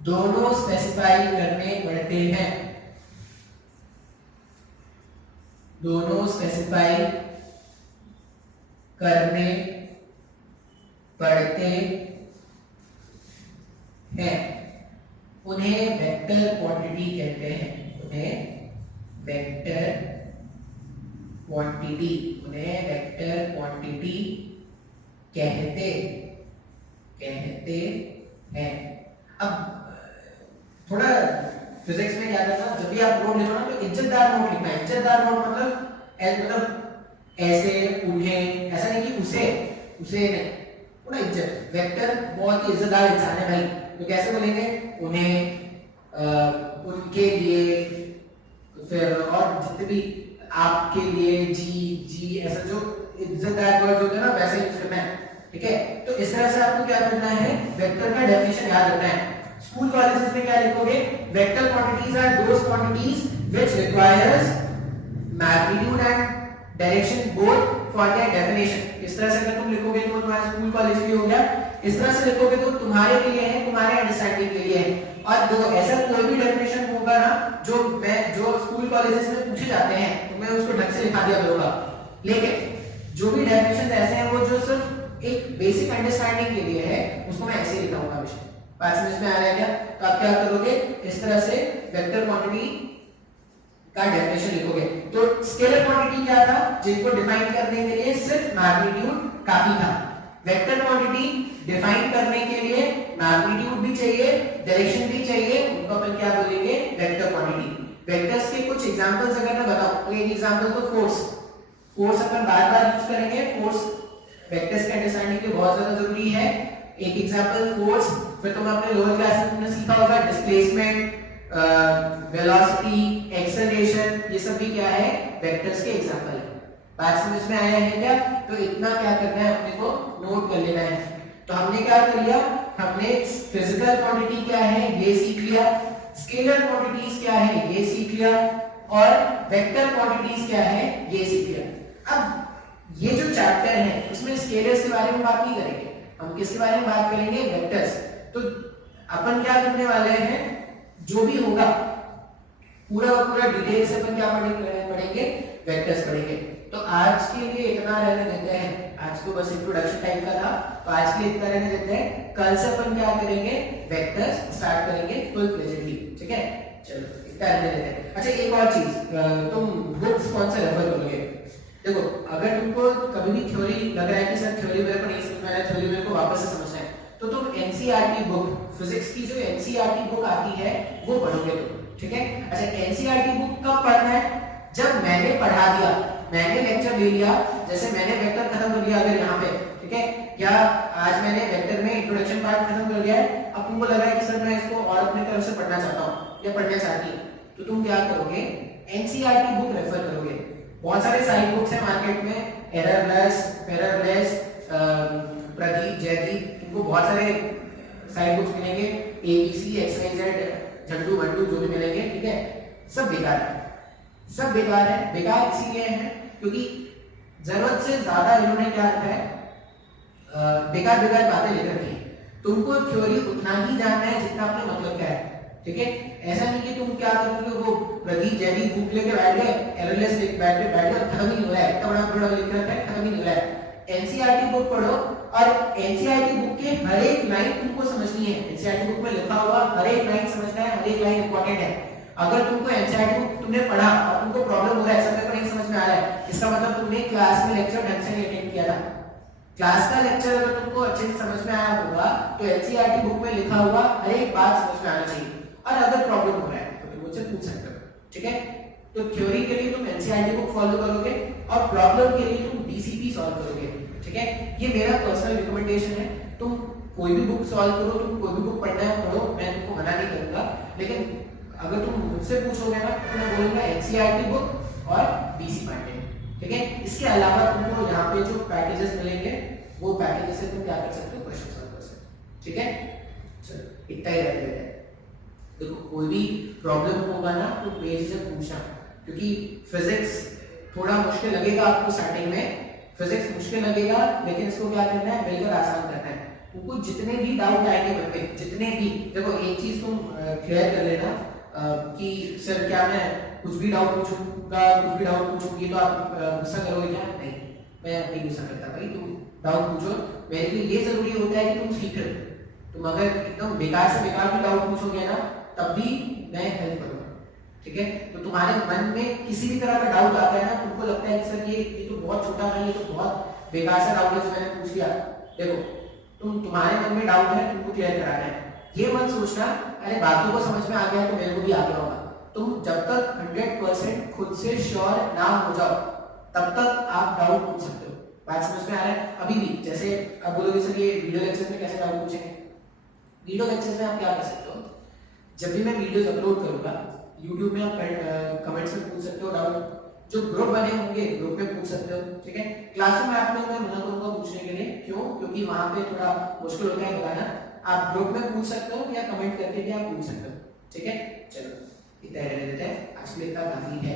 दोनों स्पेसिफाई करने पड़ते हैं, दोनों स्पेसिफाई करने पड़ते हैं। उन्हें वेक्टर क्वांटिटी कहते हैं, उन्हें वेक्टर क्वांटिटी, उन्हें वेक्टर क्वांटिटी कहते हैं। अब थोड़ा फिजिक्स में याद रखना, जब भी आप नोट लिखो ना तो इज्जतदार नोट लिखना है। इज्जतदार नोट मतलब ऐसे, उन्हें, ऐसा नहीं कि उसे नहीं, थोड़ा इज्जत। वेक्टर बहुत ही इज्जतदार इंसान है भाई, तो कैसे बोलेंगे, उन्हें, उनके लिए, फिर और जितने भी आपके लिए, जी ऐसा जो इज्जतदार वर्ड होते हैं ना वैसे यूज करना है, ठीक है। तो इस तरह से आपको क्या करना है, वेक्टर का डेफिनेशन याद रखना है। स्कूल कॉलेजेस में क्या लिखोगे, vector quantities are those quantities which requires magnitude and direction both for their definition. इस तरह से अगर तुम लिखोगे तो तुम्हारा स्कूल कॉलेज भी हो गया, इस तरह से लिखोगे तो तुम्हारे के लिए है, तुम्हारे अंडरस्टैंडिंग के लिए है। और दो ऐसा कोई भी डेफिनेशन होगा ना जो स्कूल कॉलेजेस में पूछे जाते हैं तो मैं उसको ढंग से लिखा दिया करूंगा, लेकिन जो भी डेफिनेशन ऐसे हैं वो जो सिर्फ एक बेसिक अंडरस्टैंडिंग के लिए है उसको मैं ऐसे ही लिखाऊंगा हमेशा। बात समझ में आ रहा है क्या? तो आप क्या करोगे, इस तरह से वेक्टर क्वांटिटी का डेफिनेशन लिखोगे। तो स्केलर क्वांटिटी क्या था, जिनको डिफाइन करने के लिए सिर्फ मैग्नीट्यूड काफी था। वेक्टर क्वांटिटी डिफाइन करने के लिए मैग्नीट्यूड भी चाहिए, डायरेक्शन भी चाहिए, उनको अपन क्या बोलेंगे, वेक्टर क्वांटिटी। वेक्टर्स के कुछ एग्जांपल्स अगर मैं बताऊं तो एक एग्जांपल तो फोर्स अपन बार-बार यूज करेंगे। फोर्स वेक्टर्स के अंडरस्टैंडिंग के लिए बहुत ज्यादा जरूरी है। एक एग्जांपल फोर्स, फिर तुम अपने लोअर क्लास में सीखा होगा डिस्प्लेसमेंट, वेलोसिटी, एक्सेलरेशन, ये सब भी क्या है, वेक्टर्स के एग्जांपल है। बात समझ में आया है क्या? तो इतना क्या करना है अपने को नोट कर लेना है। तो हमने क्या कर लिया, हमने फिजिकल क्वांटिटी क्या है ये सीख लिया, स्केलर क्वांटिटीज क्या है ये सीख लिया, और वेक्टर क्वांटिटीज क्या है ये सीख लिया। अब ये जो चैप्टर है उसमें स्केलर्स के बारे में बात नहीं करेंगे, हम किसके बारे में बात करेंगे, वेक्टर्स। तो अपन क्या करने वाले हैं, जो भी होगा पूरा डिटेल से अपन क्या पढ़ेंगे, वेक्टर्स पढ़ेंगे। तो आज के लिए इतना रहने देते हैं, आज तो बस इंट्रोडक्शन टाइप का था, तो आज के लिए इतना रहने देते हैं। कल से अपन क्या करेंगे, वेक्टर्स स्टार्ट करेंगे फुल फ्लेजेडली, ठीक है। चलो इतना रहने देते हैं। अच्छा एक और चीज, तुम बुक्स कौन से रेफर करोगे? देखो अगर तुमको कभी भी थ्योरी लग रहा है कि सर थ्योरी मेरे को नहीं समझ में आ रहा है, थ्योरी मेरे को वापस से समझना है, तो तुम एनसीईआरटी बुक, फिजिक्स की जो एनसीईआरटी बुक आती है वो पढ़ोगे तुम, ठीक है। अच्छा एनसीईआरटी बुक कब पढ़ना है, जब मैंने पढ़ा दिया, मैंने लेक्चर ले लिया, जैसे मैंने वेक्टर खत्म कर लिया अगर यहाँ पे, ठीक है, क्या आज मैंने वेक्टर में इंट्रोडक्शन पार्ट खत्म कर लिया है, अब तुमको लग रहा है कि सर मैं इसको और अपनी तरफ से पढ़ना चाहता हूँ या पढ़ना चाहती हूँ, तो तुम क्या करोगे, एनसीईआरटी बुक रेफर करोगे। बहुत सारे साइड बुक्स हैं मार्केट में, एररलेस, फेररलेस, प्रदीप, जयदीप, तुमको बहुत सारे साइड बुक्स मिलेंगे, एबीसी, एक्सवाईजेड, झंडू बंडू जो भी मिलेंगे, ठीक है, सब बेकार है, सब बेकार है। बेकार इसीलिए है क्योंकि जरूरत से ज्यादा इन्होंने क्या रखा है, बेकार बातें लिख रखी है। तुमको थ्योरी उतना ही जानना है जितना अपने मतलब का है, ठीक है। ऐसा नहीं कि तुम क्या करोगे, वो प्रदीप जयदीप बुक लेके बैठ गए, एररलेस लिख बैठ गए, खत्म ही नहीं हो रहा है, इतना बड़ा लिख रखा है, खत्म ही नहीं हो रहा है। एनसीईआरटी बुक पढ़ो और एनसीईआरटी बुक के हर एक लाइन तुमको समझनी है। एनसीईआरटी बुक में लिखा हुआ हर एक लाइन समझना है, हर एक लाइन इंपॉर्टेंट है। अगर तुमको एनसीईआरटी बुक तुमने पढ़ा और तुमको प्रॉब्लम हो रहा है, सब नहीं समझ में आ रहा है, इसका मतलब तुमने क्लास में लेक्चर ढंग से नहीं अटेंड किया था। क्लास का लेक्चर अगर तुमको अच्छे से समझ में आया होगा तो एनसीईआरटी बुक में लिखा हुआ हर एक बात समझ में आना चाहिए। और अगर प्रॉब्लम हो रहा है तो तुम मुझसे पूछ सकते हो, ठीक है। तो थ्योरी के लिए तुम एनसीईआरटी बुक फॉलो करोगे और प्रॉब्लम के लिए तुम डीसीपी सॉल्व करोगे, ठीक है। ये मेरा पर्सनल रिकमेंडेशन है, तुम कोई भी बुक सॉल्व करो, तुम कोई भी बुक पढ़ना है पढ़ो, मैं तुमको मना नहीं करूंगा, लेकिन अगर तुम मुझसे पूछोगे ना तो मैं बोलूंगा एनसीईआरटी बुक और डीसी पांडे, ठीक है। इसके अलावा तुमको यहाँ पे जो पैकेजेस मिलेंगे वो पैकेजेस से तुम क्या कर सकते हो, क्वेश्चन सॉल्व कर सकते हो, ठीक है। चलो इतना ही रह गया है। देखो कोई भी प्रॉब्लम होगा ना तो बेझिझक पूछना, क्योंकि फिजिक्स थोड़ा मुश्किल लगेगा आपको स्टार्टिंग में, फिजिक्स मुश्किल लगेगा, लेकिन इसको क्या करना है, मिलकर आसान करना है। तुमको जितने भी डाउट आएंगे मन में, जितने भी, देखो एक चीज तुम क्लियर कर लेना कि सर क्या मैं कुछ भी डाउट पूछूंगा, कुछ भी डाउट पूछूंगी तो आप गुस्सा करोगे क्या? नहीं, मैं नहीं गुस्सा करता भाई, तुम डाउट पूछो, मेरे लिए ये जरूरी होता है कि तुम सीख रहे हो। तुम अगर एकदम बेकार से बेकार भी डाउट पूछोगे ना तब भी मैं हेल्प करूंगा, ठीक है। तो तुम्हारे मन में किसी भी तरह का डाउट आता है ना, तुमको लगता है कि सर ये तो बहुत छोटा है, ये तो बहुत बेकार सा डाउट है जो मैंने पूछ लिया, देखो तुम्हारे मन में डाउट है, तुमको क्लियर कराना है। ये मत सोचना अरे बाकी को समझ में आ गया तो मेरे को भी आ गया होगा। तुम जब तक 100% खुद से श्योर ना हो जाओ तब तक आप डाउट पूछ सकते हो। बात समझ में आ रहा है? अभी भी जैसे अब बोलोगे सर ये वीडियो लेक्चर में कैसे डाउट पूछेंगे, वीडियो लेक्चर्स में आप क्या कर सकते हो, जब भी मैं वीडियोस अपलोड करूंगा YouTube में आप कमेंट्स में पूछ सकते हो डाउट, जो ग्रुप बने होंगे ग्रुप में पूछ सकते हो, ठीक है। क्लासरूम ऐप में मैं मना करूंगा पूछने के लिए, क्यों? क्योंकि वहां पे थोड़ा मुश्किल होता है बताना। आप ग्रुप में पूछ सकते हो या कमेंट करके भी आप पूछ सकते हो, ठीक है। चलो इतना रह देते हैं, आज के लिए इतना काफी है।